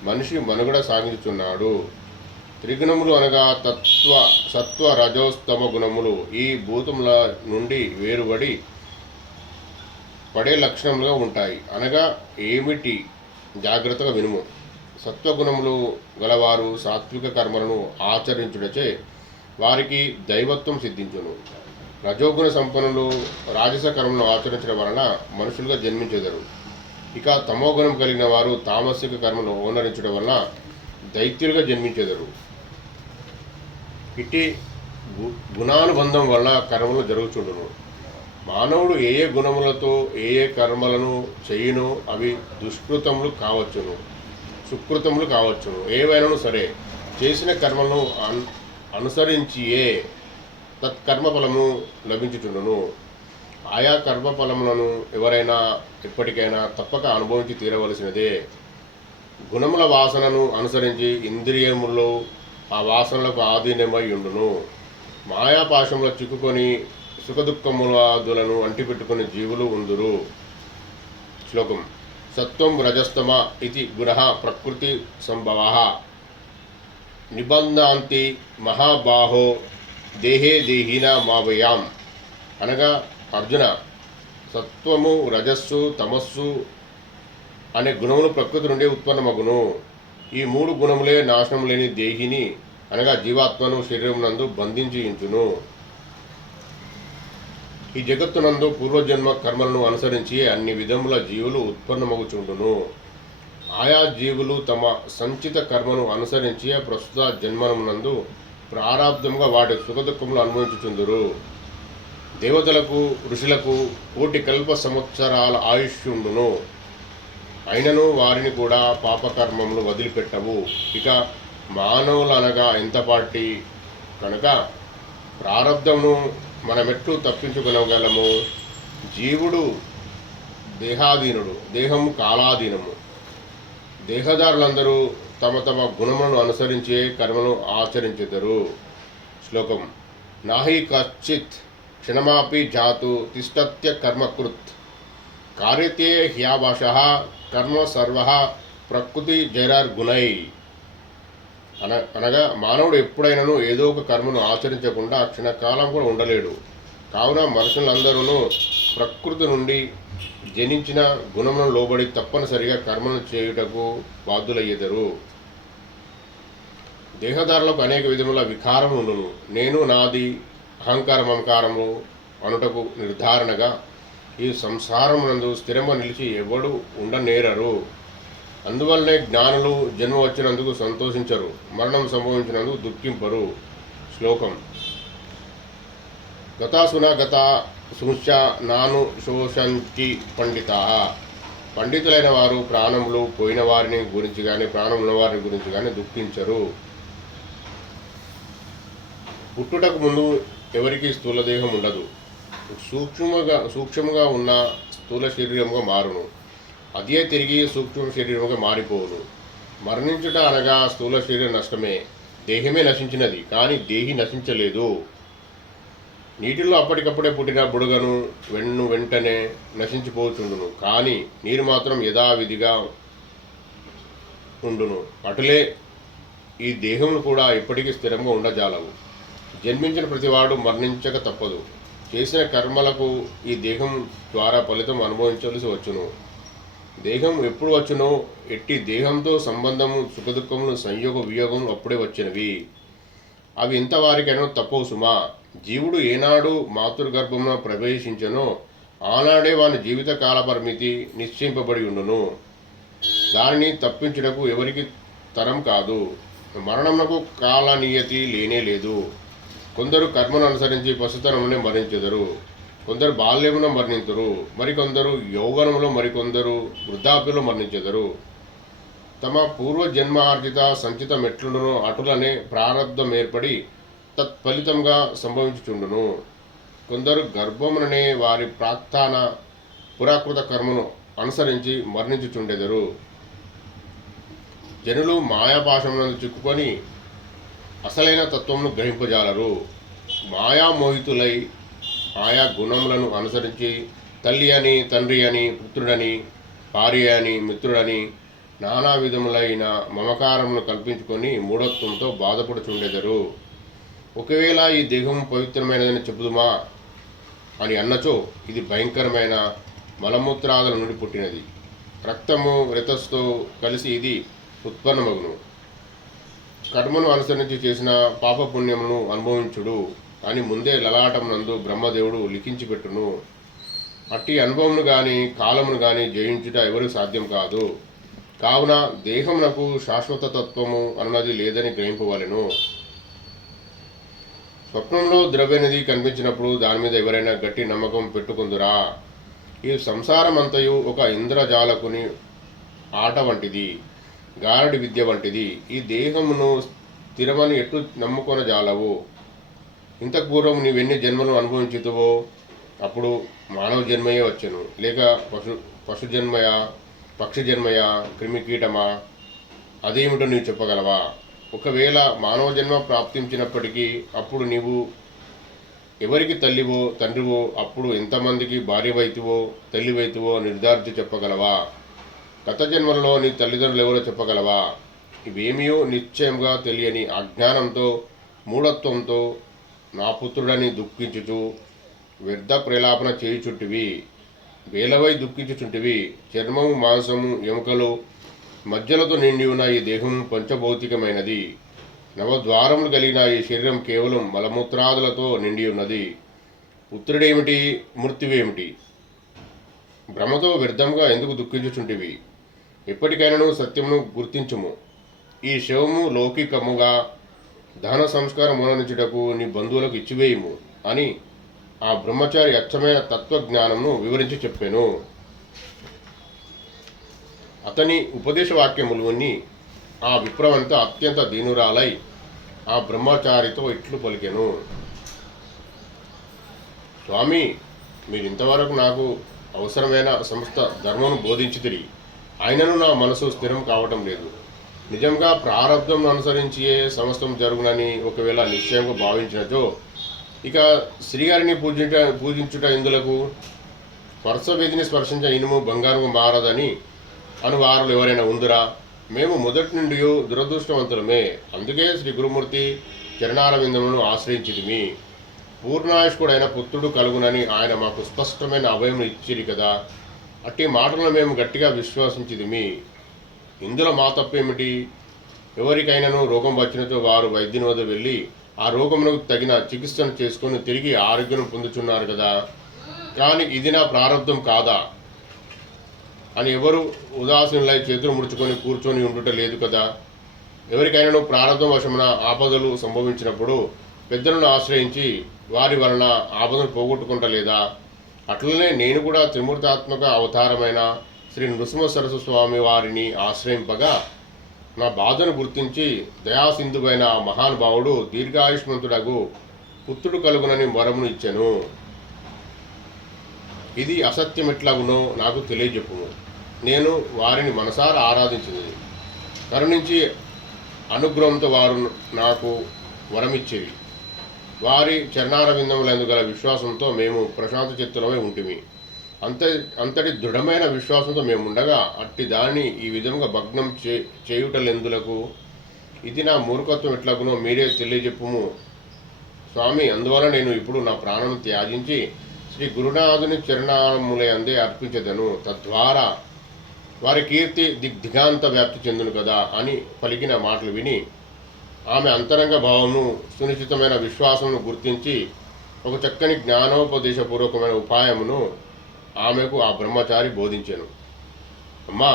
మనిషి మనుగడ సాగించుచున్నాడు. త్రిగుణములు అనగా సత్వ రజోస్తమ గుణములు ఈ భూతముల నుండి వేరుబడి పడే లక్షణములుగా ఉంటాయి. అనగా ఏమిటి? జాగ్రత్తగా వినుము. సత్వగుణములు గలవారు సాత్విక కర్మలను ఆచరించుటచే వారికి దైవత్వం సిద్ధించును. రజోగుణ సంపన్నులు రాజస కర్మలను ఆచరించడం వలన మనుషులుగా జన్మించెదరు. ఇక తమోగుణం కలిగిన వారు తామసిక కర్మను ఓనరించడం వలన దైత్యులుగా జన్మించెదరు. ఇట్టి గుణానుబంధం వలన కర్మలు జరుగుచుండును. మానవుడు ఏ ఏ గుణములతో ఏ ఏ కర్మలను చేయునో అవి దుష్కృతములు కావచ్చును, సుకృతములు కావచ్చును. ఏవైనాను సరే చేసిన కర్మలను అనుసరించియే తత్కర్మఫలము లభించుచుండును. ఆయా కర్మఫలములను ఎవరైనా ఎప్పటికైనా తప్పక అనుభవించి తీరవలసినదే. గుణముల వాసనను అనుసరించి ఇంద్రియముల్లో ఆ వాసనలకు ఆధీనమై ఉండును. మాయాపాశంలో చిక్కుకొని సుఖదుఖములాదులను అంటిపెట్టుకుని జీవులు ఉందురు. శ్లోకం. సత్వం రజస్తమ ఇది గుణ ప్రకృతి సంభవ నిబంధాంతి మహాబాహో దేహే దేహిన మావయాం. అనగా అర్జున, సత్వము, రజస్సు, తమస్సు అనే గుణములు ప్రకృతి నుండి ఉత్పన్నమగును. ఈ మూడు గుణములే నాశనం లేని దేహిని అనగా జీవాత్మను శరీరమునందు బంధించి ఉంచును. ఈ జగత్తునందు పూర్వజన్మ కర్మలను అనుసరించి అన్ని విధముల జీవులు ఉత్పన్నమగుచుండును. ఆయా జీవులు తమ సంచిత కర్మను అనుసరించి ప్రస్తుత జన్మమునందు ప్రారాబ్ధముగా వాటి సుఖదుఖములు అనుభవించుచుందురు. దేవతలకు, ఋషులకు కోటి కల్ప సంవత్సరాల ఆయుష్యుండును. అయినను వారిని కూడా పాపకర్మములు వదిలిపెట్టవు. ఇక మానవులు అనగా ఎంతపాటి కనుక ప్రారబ్ధమును మనమెట్లు తప్పించుకొనగలము? జీవుడు దేహాధీనుడు, దేహము కాలాధీనము. దేహదారులందరూ తమ తమ గుణములను అనుసరించే కర్మను ఆచరించెదరు. శ్లోకం. నాహి కచ్చిత్ క్షణమాపి జాతు తిష్టత్య కర్మకృత్ కార్యతే హ్యావశః కర్మ సర్వ ప్రకృతి జైరర్గుణై. అనగా మానవుడు ఎప్పుడైనాను ఏదో ఒక కర్మను ఆచరించకుండా క్షణకాలం కూడా ఉండలేడు. కావున మనుషులందరూ ప్రకృతి నుండి జనించిన గుణములను లోబడి తప్పనిసరిగా కర్మను చేయుటకు బాధ్యులయ్యేదరు. దేహదారులకు అనేక విధముల వికారం ఉండును. నేను, నాది, అహంకార మమకారము అనుటకు నిర్ధారణగా ఈ సంసారమునందు స్థిరంగా నిలిచి ఎవడు ఉండనేరరు. అందువల్లనే జ్ఞానులు జన్మ వచ్చినందుకు సంతోషించరు, మరణం సంభవించినందుకు దుఃఖింపరు. శ్లోకం. గతాసున గత సుంశ నాను శోషంతి పండితా. పండితులైన వారు ప్రాణములు పోయిన వారిని గురించి కానీ ప్రాణం ఉన్న వారిని గురించి కానీ దుఃఖించరు. పుట్టుటకు ముందు ఎవరికి స్థూలదేహం ఉండదు. సూక్ష్మంగా ఉన్న స్థూల శరీరముగా మారును. అదే తిరిగి సూక్ష్మ శరీరముగా మారిపోవును. మరణించుట అనగా స్థూల శరీరం నష్టమే. దేహమే నశించినది, కానీ దేహి నశించలేదు. నీటిలో అప్పటికప్పుడే పుట్టిన బుడగను వెంటనే నశించిపోచుండును, కానీ నీరు మాత్రం యథావిధిగా ఉండును. అటులే ఈ దేహములు కూడా ఎప్పటికీ స్థిరంగా ఉండజాలవు. జన్మించిన ప్రతివాడు మరణించక తప్పదు. చేసిన కర్మలకు ఈ దేహం ద్వారా ఫలితం అనుభవించవలసి వచ్చును. దేహం ఎప్పుడు వచ్చునో, ఎట్టి దేహంతో సంబంధము, సుఖదుఖములు, సంయోగ వియోగములు అప్పుడే వచ్చినవి. అవి ఇంతవారికైనా తప్పవు సుమా. జీవుడు ఏనాడు మాతృగర్భమున ప్రవేశించనో ఆనాడే వాని జీవిత కాల పరిమితి నిశ్చయింపబడి ఉండును. దానిని తప్పించుటకు ఎవరికి తరం కాదు. మరణమునకు కాల నియతి లేనే లేదు. కొందరు కర్మను అనుసరించి పశుతనమునే మరణించెదరు, కొందరు బాల్యమున మరణింతురు, మరికొందరు యౌవనములో, మరికొందరు వృద్ధాప్యలో మరణించెదరు. తమ పూర్వజన్మార్జిత సంచిత మెట్లుండును అటులనే ప్రారబ్ధం ఏర్పడి తత్ఫలితంగా సంభవించుచుండును. కొందరు గర్భముననే వారి ప్రాక్తాన పురాకృత కర్మను అనుసరించి మరణించుచుండెదరు. జనులు మాయాపాశమునందు చిక్కుకొని అసలైన తత్వమును గ్రహింపజాలరు. మాయామోహితులై ఆయా గుణములను అనుసరించి తల్లి అని, తండ్రి అని, పుత్రుడని, భార్య అని, మిత్రుడని నానా విధములైన మమకారమును కల్పించుకొని మూఢత్వంతో బాధపడుచుండెదరు. ఒకవేళ ఈ దేహం పవిత్రమైనదని చెబుదుమా అని అన్నచో ఇది భయంకరమైన మలమూత్రాదుల నుండి పుట్టినది. రక్తము రేతస్సుతో కలిసి ఇది ఉత్పన్నమగును. కర్మను అనుసరించి చేసిన పాపపుణ్యమును అనుభవించుడు అని ముందే లలాటమునందు బ్రహ్మదేవుడు లిఖించి పెట్టును. అట్టి అనుభవమును గాని కాలమును గాని జయించుట ఎవరికి సాధ్యం కాదు. కావున దేహమునకు శాశ్వత తత్వము అన్నది లేదని గ్రహింపవలెను. స్వప్నంలో ద్రవ్యనిధి కనిపించినప్పుడు దాని మీద ఎవరైనా గట్టి నమ్మకం పెట్టుకుందురా? ఈ సంసారమంతయు ఒక ఇంద్రజాలకుని ఆట వంటిది, గారడి విద్య వంటిది. ఈ దేహమును స్థిరమని ఎట్లు నమ్ముకొన జాలవు? ఇంతకు పూర్వం నీవెన్ని జన్మలు అనుభవించుతువో అప్పుడు మానవ జన్మయే వచ్చెను, లేక పశు జన్మయా, పక్షి జన్మయా, క్రిమికీటమా? అదేమిటో నీవు చెప్పగలవా? ఒకవేళ మానవ జన్మ ప్రాప్తించినప్పటికీ అప్పుడు నీవు ఎవరికి తల్లివో తండ్రివో, అప్పుడు ఎంతమందికి భార్యవైతివో తల్లివైతివో నిర్ధారించి చెప్పగలవా? గత జన్మలలో నీ తల్లిదండ్రులు ఎవరో చెప్పగలవా? ఇవేమీయో నిశ్చయంగా తెలియని అజ్ఞానంతో, మూఢత్వంతో నా పుత్రుడని దుఃఖించుచు వ్యర్థ ప్రలాపన చేయుచుంటివి. వేలవై దుఃఖించుచుంటివి. చర్మము, మాంసము, ఎముకలు, మధ్యలతో నిండి ఉన్న ఈ దేహం పంచభౌతికమైనది. నవద్వారములు కలిగిన ఈ శరీరం కేవలం మలమూత్రాదులతో నిండి ఉన్నది. పుత్రుడేమిటి, మృత్యువేమిటి? భ్రమతో వ్యర్థంగా ఎందుకు దుఃఖించుచుంటివి? ఎప్పటికైనాను సత్యమును గుర్తించుము. ఈ శవము లౌకికముగా దహన సంస్కారం మూలనించుటకు నీ బంధువులకు ఇచ్చివేయుము అని ఆ బ్రహ్మచారి అచ్చమైన తత్వజ్ఞానమును వివరించి చెప్పాను. అతని ఉపదేశ వాక్యములు విని ఆ విప్రవంత అత్యంత దీనురాలై ఆ బ్రహ్మచారితో ఇట్లు పలికెను. స్వామి, మీరింతవరకు నాకు అవసరమైన సమస్త ధర్మను బోధించితిరి. అయినను నా మనసు స్థిరం కావటం లేదు. నిజంగా ప్రారంధం అనుసరించియే సమస్తం జరుగునని ఒకవేళ నిశ్చయంగా భావించినచో ఇక శ్రీగారిని పూజించుట ఇందులకు స్పర్శవేదిని స్పర్శించ ఇనుము బంగారము మారదని అనువారులు ఎవరైనా ఉందిరా? మేము మొదటి నుండి దురదృష్టవంతులమే. అందుకే శ్రీ గురుమూర్తి చరణారవిందములను ఆశ్రయించితిమి. పూర్ణాయుష్కుడైన పుత్రుడు కలుగునని ఆయన మాకు స్పష్టమైన అభయం ఇచ్చిరి కదా. అట్టి మాటలను మేము గట్టిగా విశ్వసించితిమి. ఇందులో మా తప్పేమిటి? ఎవరికైనాను రోగం వచ్చినతో వారు వైద్యుని వద్ద వెళ్ళి ఆ రోగమునకు తగిన చికిత్సను చేసుకొని తిరిగి ఆరోగ్యం పొందుతున్నారు కదా. కానీ ఇది నా ప్రారంధం కాదా అని ఎవరు ఉదాసీనులై చేతులు ముడుచుకొని కూర్చొని ఉండుట లేదు కదా. ఎవరికైనాను ప్రారంధం వశమున ఆపదలు సంభవించినప్పుడు పెద్దలను ఆశ్రయించి వారి వలన ఆపదను పోగొట్టుకుంటలేదా? అట్లనే నేను కూడా త్రిమూర్తాత్మక అవతారమైన శ్రీ నృసింహ సరస్వతి స్వామి వారిని ఆశ్రయింపగా నా బాధను గుర్తించి దయాసింధువైన ఆ మహానుభావుడు దీర్ఘాయుష్మంతుడగు పుత్రుడు కలుగునని వరమును ఇచ్చెను. ఇది అసత్యం ఎట్లాగునో నాకు తెలియజెప్పుము. నేను వారిని మనసారా ఆరాధించింది. కరుణించి అనుగ్రహంతో వారు నాకు వరమిచ్చేవి. వారి చరణారవిందములందు గల విశ్వాసంతో మేము ప్రశాంత చిత్తులమై ఉంటిమి. అంతటి దృఢమైన విశ్వాసంతో మేముండగా అట్టి దానిని ఈ విధంగా భగ్నం చేయుటలెందులకు? ఇది నా మూర్ఖత్వం ఎట్లాగునో మీరే తెలియజెప్పుము స్వామి. అందువల్ల నేను ఇప్పుడు నా ప్రాణం త్యాజించి శ్రీ గురునాథుని చరణాములందే అర్పించదను. తద్వారా వారి కీర్తి దిగ్దిగాంత వ్యాప్తి చెందును కదా అని పలికిన మాటలు విని ఆమె అంతరంగ భావమును సునిశ్చితమైన విశ్వాసమును గుర్తించి ఒక చక్కని జ్ఞానోపదేశపూర్వకమైన ఉపాయమును ఆమెకు ఆ బ్రహ్మచారి బోధించాను. అమ్మా,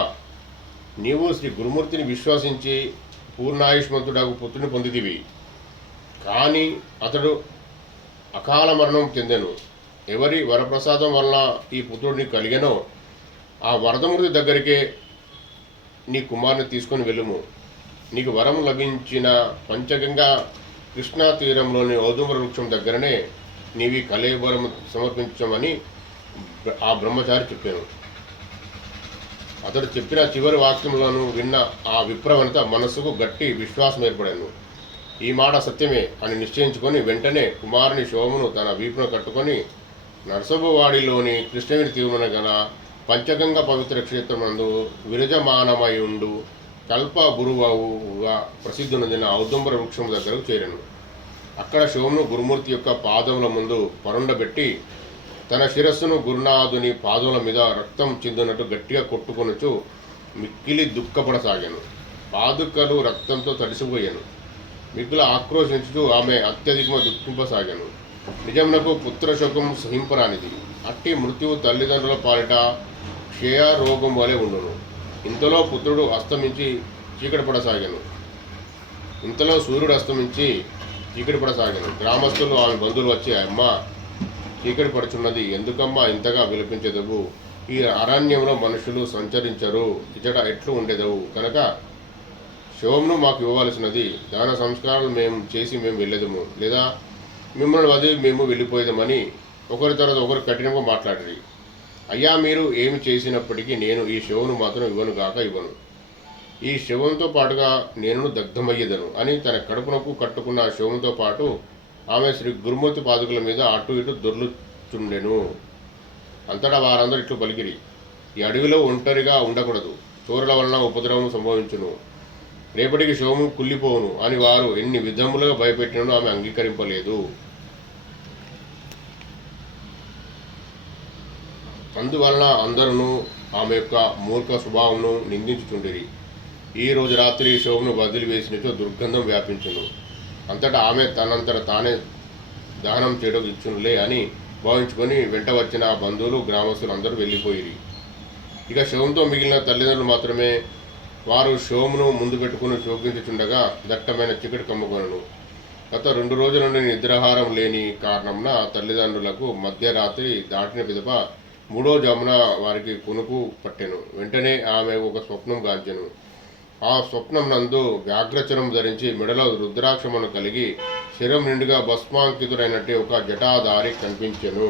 నీవు శ్రీ గురుమూర్తిని విశ్వసించి పూర్ణాయుష్మంతుడకు పుత్రుని పొందితివి. కానీ అతడు అకాల మరణం చెందెను. ఎవరి వరప్రసాదం వలన ఈ పుత్రుడిని కలిగెనో ఆ వరదమూర్తి దగ్గరికే నీ కుమారుని తీసుకొని వెళ్ళుము. నీకు వరం లభించిన పంచగంగా కృష్ణా తీరంలోని ఔదుంబర వృక్షం దగ్గరనే నీవి కలేబరం సమర్పించమని ఆ బ్రహ్మచారి చెప్పాను. అతడు చెప్పిన చివరి వాక్యములను విన్న ఆ విప్రవనిత మనస్సుకు గట్టి విశ్వాసం ఏర్పడాను. ఈ మాట సత్యమే అని నిశ్చయించుకొని వెంటనే కుమారుని శోభను తన వీపును కట్టుకొని నరసభవాడిలోని కృష్ణగిరి తీరున గల పంచగంగ పవిత్ర క్షేత్రమందు విరజమానమయుండు కల్ప గురువుగా ప్రసిద్ధి నొందిన ఔదుంబర వృక్షం దగ్గరకు చేరాను. అక్కడ శోభను గురుమూర్తి యొక్క పాదముల ముందు పరుండబెట్టి తన శిరస్సును గురునాథుని పాదముల మీద రక్తం చెందినట్టు గట్టిగా కొట్టుకొనుచు మిక్కిలి దుఃఖపడసాగాను. పాదుకలు రక్తంతో తడిసిపోయాను. మిక్కుల ఆక్రోశించుతూ ఆమె అత్యధికమ దుఃఖింపసాగాను. నిజమునకు పుత్రశోకం సహింపరానిది. అట్టి మృత్యువు తల్లిదండ్రుల పాలిట క్షయ రోగం వలె ఉండును. ఇంతలో పుత్రుడు అస్తమించి చీకటి పడసాగాను. ఇంతలో సూర్యుడు అస్తమించి చీకటి పడసాగాను. గ్రామస్తులు ఆమె బంధువులు వచ్చి, అమ్మ, చీకటి పడుచున్నది, ఎందుకమ్మా ఇంతగా విలపించెదవు? ఈ అరణ్యంలో మనుషులు సంచరించరు, ఇచ్చట ఎట్లు ఉండేదవు కనుక శవమును మాకు ఇవ్వవలసినది. దాన సంస్కారాలు మేము వెళ్ళేదము, లేదా మిమ్మల్ని వదిలి మేము వెళ్ళిపోయేదమని ఒకరి తర్వాత ఒకరు కఠినంగా మాట్లాడారు. అయ్యా, మీరు ఏమి చేసినప్పటికీ నేను ఈ శవమును మాత్రం ఇవ్వను గాక ఇవ్వను. ఈ శవంతో పాటుగా నేను దగ్ధమయ్యేదను అని తన కడుపునకు కట్టుకున్న శవంతో పాటు ఆమె శ్రీ గురుమూర్తి పాదుకల మీద అటు ఇటు దొర్లుచుండెను. అంతటా వారందరూ ఇట్లు పలికిరి, ఈ అడవిలో ఒంటరిగా ఉండకూడదు, చోరుల వలన ఉపద్రవం సంభవించును, రేపటికి శవము కుళ్ళిపోవును అని వారు ఎన్ని విధములుగా భయపెట్టినను ఆమె అంగీకరింపలేదు. అందువలన అందరూ ఆమె యొక్క మూర్ఖ స్వభావంను నిందించుచుండిరి. ఈ రోజు రాత్రి శవమును వదిలివేసినచో దుర్గంధం వ్యాపించును. అంతటా ఆమె తనంతట తానే దహనం చేయడం ఇచ్చునులే అని భావించుకొని వెంట వచ్చిన బంధువులు గ్రామస్తులు అందరూ వెళ్ళిపోయిరి. ఇక శవంతో మిగిలిన తల్లిదండ్రులు మాత్రమే. వారు శవమును ముందు పెట్టుకుని శోకించుచుండగా దట్టమైన చీకటి కమ్ముకొనెను. గత 2 రోజుల నుండి నిద్రాహారం లేని కారణంన తల్లిదండ్రులకు మధ్యరాత్రి దాటిన పిదప 3వ జామున వారికి కునుకు పట్టెను. వెంటనే ఆమె ఒక స్వప్నం గాంచెను. ఆ స్వప్నం నందు వ్యాఘ్రచరం ధరించి మెడలో రుద్రాక్షమను కలిగి శరీరం నిండుగా భస్మాంకితుడైనట్టే ఒక జటాధారి కనిపించెను.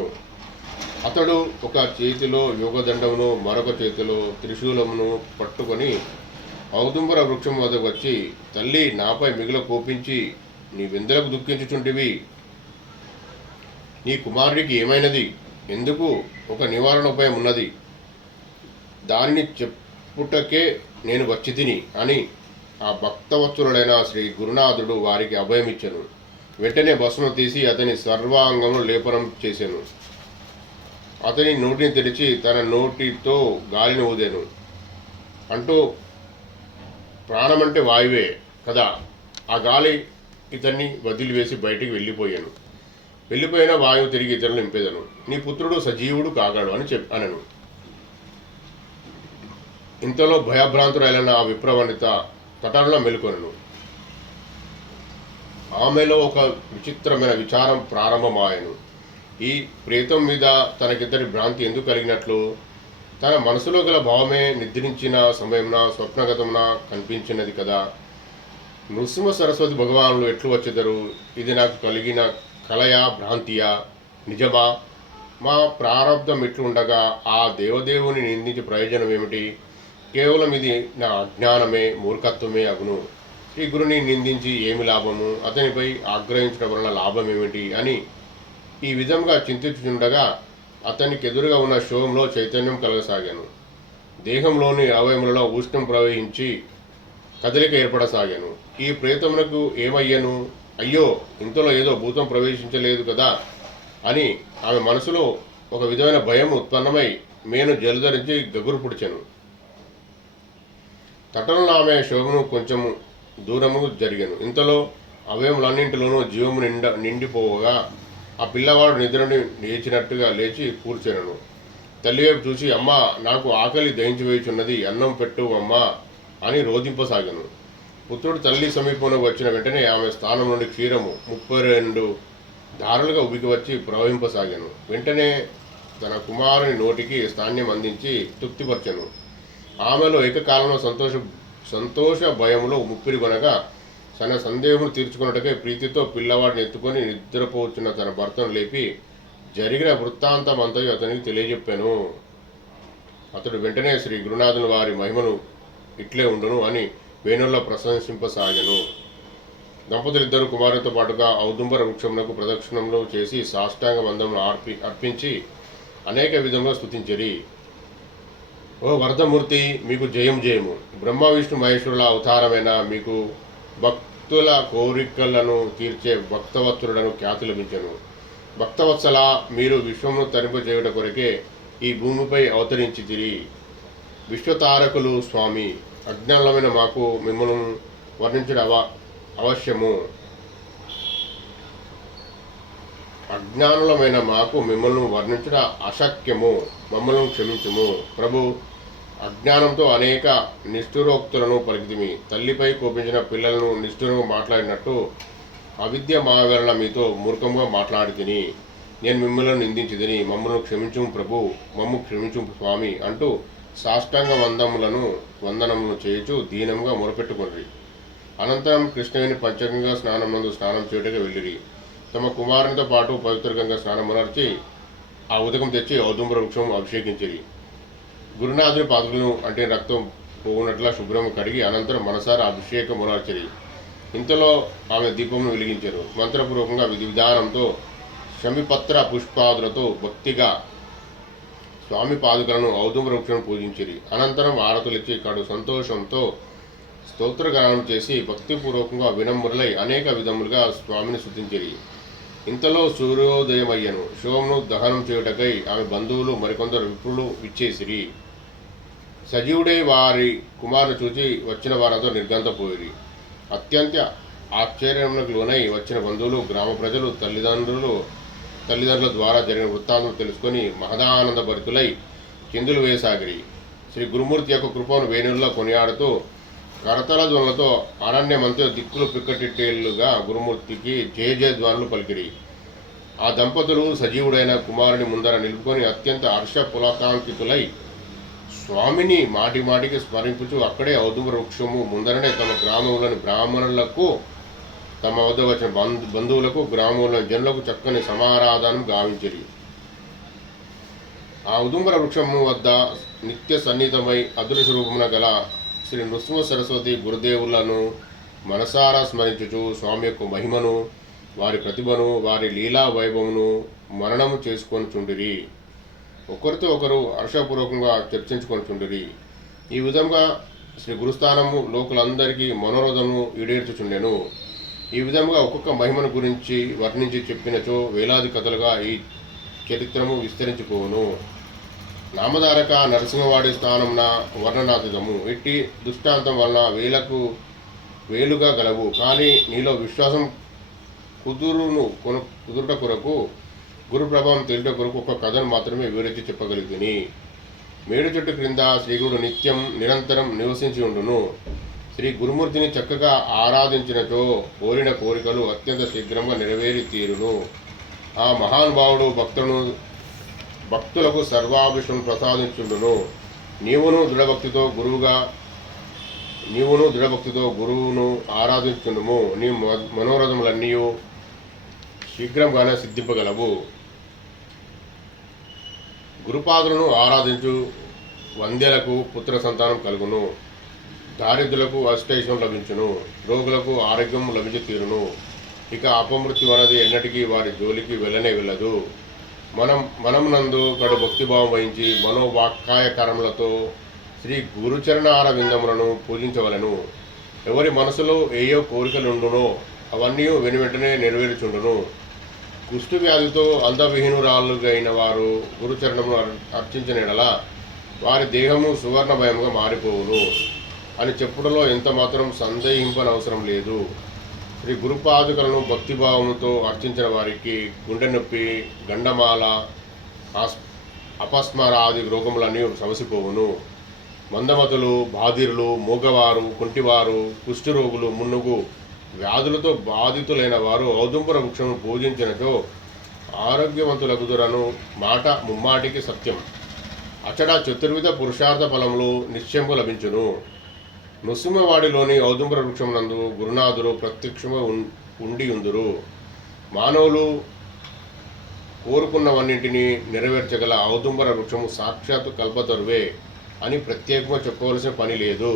అతడు ఒక చేతిలో యోగదండమును మరొక చేతిలో త్రిశూలమును పట్టుకొని ఔదుంబర వృక్షం వద్దకు వచ్చి, తల్లి, నాపై మిగుల కోపించి నీవెందులకు దుఃఖించుచుంటివి? నీ కుమారుడికి ఏమైనది? ఎందుకు? ఒక నివారణ ఉపాయం ఉన్నది, దానిని చెప్పుటకే నేను వచ్చి తిని అని ఆ భక్తవత్సలుడైన శ్రీ గురునాథుడు వారికి అభయమిచ్చెను. వెంటనే భస్మం తీసి అతని సర్వాంగమును లేపనం చేశాను. అతని నోటిని తెరిచి తన నోటితో గాలిని ఊదాను. అంటూ ప్రాణమంటే వాయువే కదా, ఆ గాలి ఇతన్ని వదిలివేసి బయటికి వెళ్ళిపోయిన వాయువు తిరిగి ఇతరులు నింపేదను. నీ పుత్రుడు సజీవుడు కాగాడు అని అనను. ఇంతలో భయభ్రాంతురైన ఆ విప్రవనిత తటంలో మెలుకొనెను. ఆమెలో ఒక విచిత్రమైన విచారం ప్రారంభమాయను. ఈ ప్రేతం మీద తనకిద్దరి భ్రాంతి ఎందుకు కలిగినట్లు? తన మనసులో గల భావమే నిద్రించిన సమయమున స్వప్నగతమున కనిపించినది కదా. నృసింహ సరస్వతి భగవానులు ఎట్లు వచ్చేదరు? ఇది నాకు కలిగిన కలయా, భ్రాంతియా, నిజమా? మా ప్రారంధం ఇట్లుండగా ఆ దేవదేవుని నిందించే ప్రయోజనం ఏమిటి? కేవలం ఇది నా అజ్ఞానమే, మూర్ఖత్వమే అగును. శ్రీ గురుని నిందించి ఏమి లాభము? అతనిపై ఆగ్రహించడం వలన లాభం ఏమిటి అని ఈ విధంగా చింతించుచుండగా అతనికి ఎదురుగా ఉన్న శవంలో చైతన్యం కలగసాగాను. దేహంలోని అవయములలో ఉష్ణం ప్రవహించి కదలిక ఏర్పడసాగాను. ఈ ప్రేతమునకు ఏమయ్యను? అయ్యో, ఇంతలో ఏదో భూతం ప్రవేశించలేదు కదా అని ఆమె మనసులో ఒక విధమైన భయం ఉత్పన్నమై మేను జలధరించి గగురు పుడిచెను. తటంలో ఆమె శవమును కొంచెము దూరము జరిగాను. ఇంతలో అవయములన్నింటిలోనూ జీవము నిండిపోగా ఆ పిల్లవాడు నిద్రని లేచినట్టుగా లేచి కూర్చొనను. తల్లి వైపు చూసి, అమ్మా, నాకు ఆకలి దహించి వేయుచున్నది, అన్నం పెట్టు అమ్మా అని రోధింపసాగను. పుత్రుడు తల్లి సమీపంలో వచ్చిన వెంటనే ఆమె స్థానం నుండి క్షీరము 32 ధారలుగా ఉబికి వచ్చి ప్రవహింపసాగాను. వెంటనే తన కుమారుని నోటికి స్థాన్యం అందించి తృప్తిపరచను. ఆమెలో ఏకకాలంలో సంతోష భయములో ముప్పిరి కొనగా తన సందేహమును తీర్చుకున్నట్టుగా ప్రీతితో పిల్లవాడిని ఎత్తుకొని నిద్రపోవచ్చున్న తన భర్తను లేపి జరిగిన వృత్తాంతం అంతయు అతనికి తెలియజెప్పాను. అతడు వెంటనే శ్రీ గురునాథుని వారి మహిమను ఇట్లే ఉండును అని వేణుల్లో ప్రశంసింపసాగను. దంపతులిద్దరూ కుమారునితో పాటుగా ఔదుంబర వృక్షమునకు ప్రదక్షిణంలో చేసి సాష్టాంగ వందమును అర్పించి అనేక విధంగా స్తుతించిరి. ఓ వరదమూర్తి, మీకు జయం జయము. బ్రహ్మ విష్ణు మహేశ్వరుల అవతారమైన మీకు భక్తుల కోరికలను తీర్చే భక్తవత్సరులను ఖ్యాతి లభించను. భక్తవత్సల, మీరు విశ్వమును తరింపజేయుట కొరకే ఈ భూమిపై అవతరించితిరి. విశ్వతారకులు స్వామి, అజ్ఞానులమైన మాకు మిమ్మల్ని వర్ణించడం అవశ్యము. అజ్ఞానులమైన మాకు మిమ్మల్ని వర్ణించడ అశక్యము. మమ్మల్ని క్షమించుము ప్రభు. అజ్ఞానంతో అనేక నిష్ఠురోక్తులను పలికితిమి. తల్లిపై కోపించిన పిల్లలను నిష్ఠురంగా మాట్లాడినట్టు అవిద్య మావరణ మీతో మూర్ఖంగా మాట్లాడి తిని నేను మిమ్మల్ని నిందించిదని మమ్మల్ని క్షమించుము ప్రభు, మమ్ము క్షమించు స్వామి అంటూ సాష్టాంగ వందనములను చేయుచు దీనంగా మొరపెట్టుకొనిరి. అనంతరం కృష్ణవేణి పంచగంగా స్నానం చేయుటగా వెళ్ళిరి. తమ కుమారునితో పాటు పవిత్రగంగా స్నానమునర్చి ఆ ఉదకం తెచ్చి ఔదుంబర వృక్షం అభిషేకించిరి. గురునాథుని పాదులను అంటే రక్తం పోగునట్లా శుభ్రము కడిగి అనంతరం మనసారా అభిషేకమునర్చిరి. ఇంతలో ఆమె దీపమును వెలిగించారు. మంత్రపూర్వకంగా విధి విధానంతో శమిపత్ర పుష్పాదులతో భక్తిగా స్వామి పాదుకలను ఔదుంబర వృక్షం పూజించిరి. అనంతరం ఆరతులిచ్చి కడు సంతోషంతో స్తోత్రగానం చేసి భక్తిపూర్వకంగా వినమ్రులై అనేక విధములుగా స్వామిని స్తుతించిరి. ఇంతలో సూర్యోదయమయ్యను. శివమును దహనం చేయుటకై ఆమె బంధువులు మరికొందరు విప్రులు విచ్చేసిరి. సజీవుడై వారి కుమారుని చూచి వచ్చిన వారందరూ నిర్గంతపోయిరి. అత్యంత ఆశ్చర్యములకు లోనై వచ్చిన బంధువులు, గ్రామ ప్రజలు తల్లిదండ్రుల ద్వారా జరిగిన వృత్తాంతం తెలుసుకొని మహదానంద భరితులై చిందులు వేయసాగిరి. శ్రీ గురుమూర్తి యొక్క కృపను వేణుల్లో కొనియాడుతూ కరతల ధ్వనులతో అరణ్యమంతా దిక్కులు పిక్కటిట్టేళ్లుగా గురుమూర్తికి జయధ్వానులు పలికిరి. ఆ దంపతులు సజీవుడైన కుమారుని ముందర నిలుపుకొని అత్యంత హర్ష పులకాంకితులై స్వామిని మాటిమాటికి స్మరింపుచు అక్కడే ఔదుంబర వృక్షము ముందరనే తమ గ్రామంలోని బ్రాహ్మణులకు, తమ వద్ద వచ్చిన బంధువులకు, గ్రామంలోని జనులకు చక్కని సమారాధనం గావించిరి. ఆ ఔదుంబర వృక్షము వద్ద నిత్య సన్నిహితమై అదృశ్య రూపమున గల శ్రీ నృసింహ సరస్వతి గురుదేవులను మనసారా స్మరించుచు స్వామి యొక్క మహిమను, వారి ప్రతిభను, వారి లీలా వైభవమును మననము చేసుకొని చుండిరి. ఒకరితో ఒకరు హర్షపూర్వకంగా చర్చించుకొని చుండిరి. ఈ విధంగా శ్రీ గురుస్థానము లోకులందరికీ మనోరథము ఈడేర్చుచుండెను. ఈ విధంగా ఒక్కొక్క మహిమను గురించి వర్ణించి చెప్పినచో వేలాది కథలుగా ఈ చరిత్రము విస్తరించిపోవును. నామధారక నరసింహవాడి స్థానంన వర్ణనాతీతము. ఇట్టి దృష్టాంతం వలన వేలుగా గలవు. కానీ నీలో విశ్వాసం కుదురుట కొరకు, గురు ప్రభావం తేలుట కొరకు ఒక కథను మాత్రమే వివరించి చెప్పగలుగుతుంది. మేడు చెట్టు క్రింద శ్రీగురుడు నిత్యం నిరంతరం నివసించి ఉండును. శ్రీ గురుమూర్తిని చక్కగా ఆరాధించినచో కోరిన కోరికలు అత్యంత శీఘ్రంగా నెరవేరి తీరును. ఆ మహానుభావుడు భక్తులకు సర్వాభిషం ప్రసాదించుండును. నీవును దృఢభక్తితో గురువును ఆరాధించుండుము. నీ మనోరథములన్నీ శీఘ్రంగానే సిద్ధింపగలవు. గురుపాదులను ఆరాధించు వంద్యలకు పుత్ర సంతానం కలుగును. దారిద్రులకు అష్టైశ్వం లభించును. రోగులకు ఆరోగ్యం లభించి తీరును. ఇక అపమృత్యు అనేది ఎన్నటికీ వారి జోలికి వెళ్ళనే వెళ్ళదు. మనమునందు కడు భక్తిభావం వహించి మనోవాక్కాయ కర్మలతో శ్రీ గురుచరణార విందములను పూజించవలను. ఎవరి మనసులో ఏయో కోరికలుండునో అవన్నీ వెనువెంటనే నెరవేర్చుండును. కుష్టు వ్యాధితో అందవిహీనురాలుగైన వారు గురుచరణమును అర్చించిన ఎడల వారి దేహము సువర్ణమయముగా మారిపోవును అని చెప్పుటలో ఎంత మాత్రం సందేహింపనవసరం లేదు. శ్రీ గురుపాదుకలను భక్తిభావంతో అర్చించిన వారికి గుండె నొప్పి, గండమాల, అపస్మారాది రోగములన్నీ సమసిపోవును. మందమతులు, బాధిరులు, మూగవారు, కుంటివారు, కుష్ఠరోగులు మున్నుగు వ్యాధులతో బాధితులైన వారు ఔదుంబర వృక్షమును పూజించినచో ఆరోగ్యవంతులగుదురను మాట ముమ్మాటికి సత్యం. అచడా చతుర్విధ పురుషార్థ ఫలములు నిశ్చయము లభించును. నృసింహవాడిలోని ఔదుంబర వృక్షమునందు గురునాథులు ప్రత్యక్షము ఉండియుందురు. మానవులు కోరుకున్నవన్నింటినీ నెరవేర్చగల ఔదుంబర వృక్షము సాక్షాత్తు కల్పతరువే అని ప్రత్యేకంగా చెప్పవలసిన పని లేదు.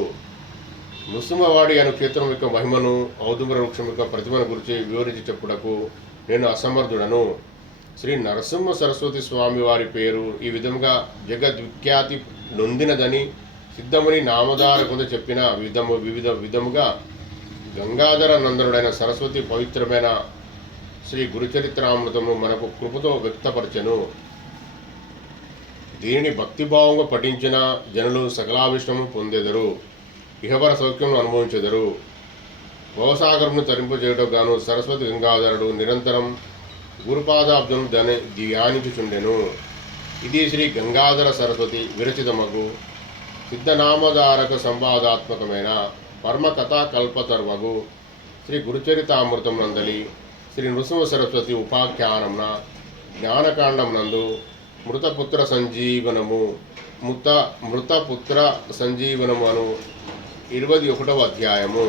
నృసింహవాడి అను క్షేత్రం యొక్క మహిమను, ఔదుంబర వృక్షం యొక్క ప్రతిభను గురించి వివరించి చెప్పుటకు నేను అసమర్థుడను. శ్రీ నరసింహ సరస్వతి స్వామి వారి పేరు ఈ విధంగా జగద్విఖ్యాతి నొందినదని సిద్ధముని నామధార కొంత చెప్పిన వివిధ విధముగా గంగాధర నందనుడైన సరస్వతి పవిత్రమైన శ్రీ గురుచరిత్రామృతము మనకు కృపతో వ్యక్తపరచెను. దీనిని భక్తిభావంగా పఠించిన జనులు సకలావిష్టము పొందెదరు, ఇహపర సౌఖ్యమును అనుభవించెదరు. భవసాగరమును తరింపజేయటకు గాను సరస్వతి గంగాధరుడు నిరంతరం గురుపాదాబ్దను ధ్యానించుచుండెను. ఇది శ్రీ గంగాధర సరస్వతి విరచితమగు సిద్ధనామధారక సంవాదాత్మకమైన పరమకథా కల్పతర్వగు శ్రీ గురుచరితామృతం నందలి శ్రీ నృసింహ సరస్వతి ఉపాఖ్యానమున జ్ఞానకాండం నందు మృతపుత్ర సంజీవనము అను 21వ అధ్యాయము.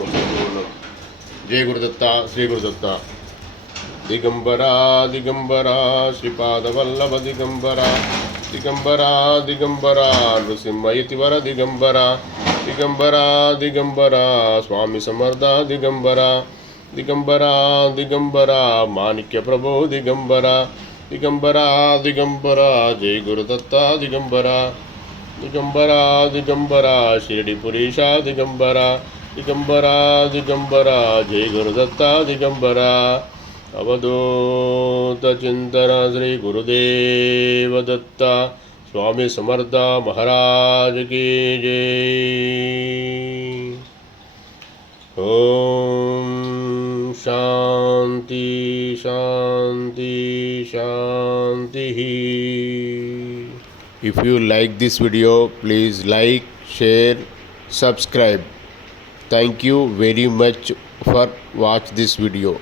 జయ గురుదత్త, శ్రీ గురుదత్త. దిగంబరా దిగంబరా శ్రీపాదవల్లభ దిగంబరా, దిగంబరా దిగంబరా నృసింహయతివర దిగంబరా, దిగంబరా దిగంబరా స్వామి సమర్థ దిగంబరా, దిగంబరా దిగంబరా మాణిక్య ప్రభో దిగంబరా, దిగంబరా దిగంబరా జయ గురుదత్త దిగంబరా, దిగంబరా దిగంబరా షిరిడి పురీష దిగంబరా, దిగంబరా దిగంబరా జయ గురుదత్త దిగంబరా. అవధూత చింతన శ్రీ గురుదేవ దత్త స్వామి సమర్థ మహారాజ్ की जय. ఓం శాంతి శాంతి శాంతి. If you like this video, please like, share, subscribe. Thank you very much for watch this video.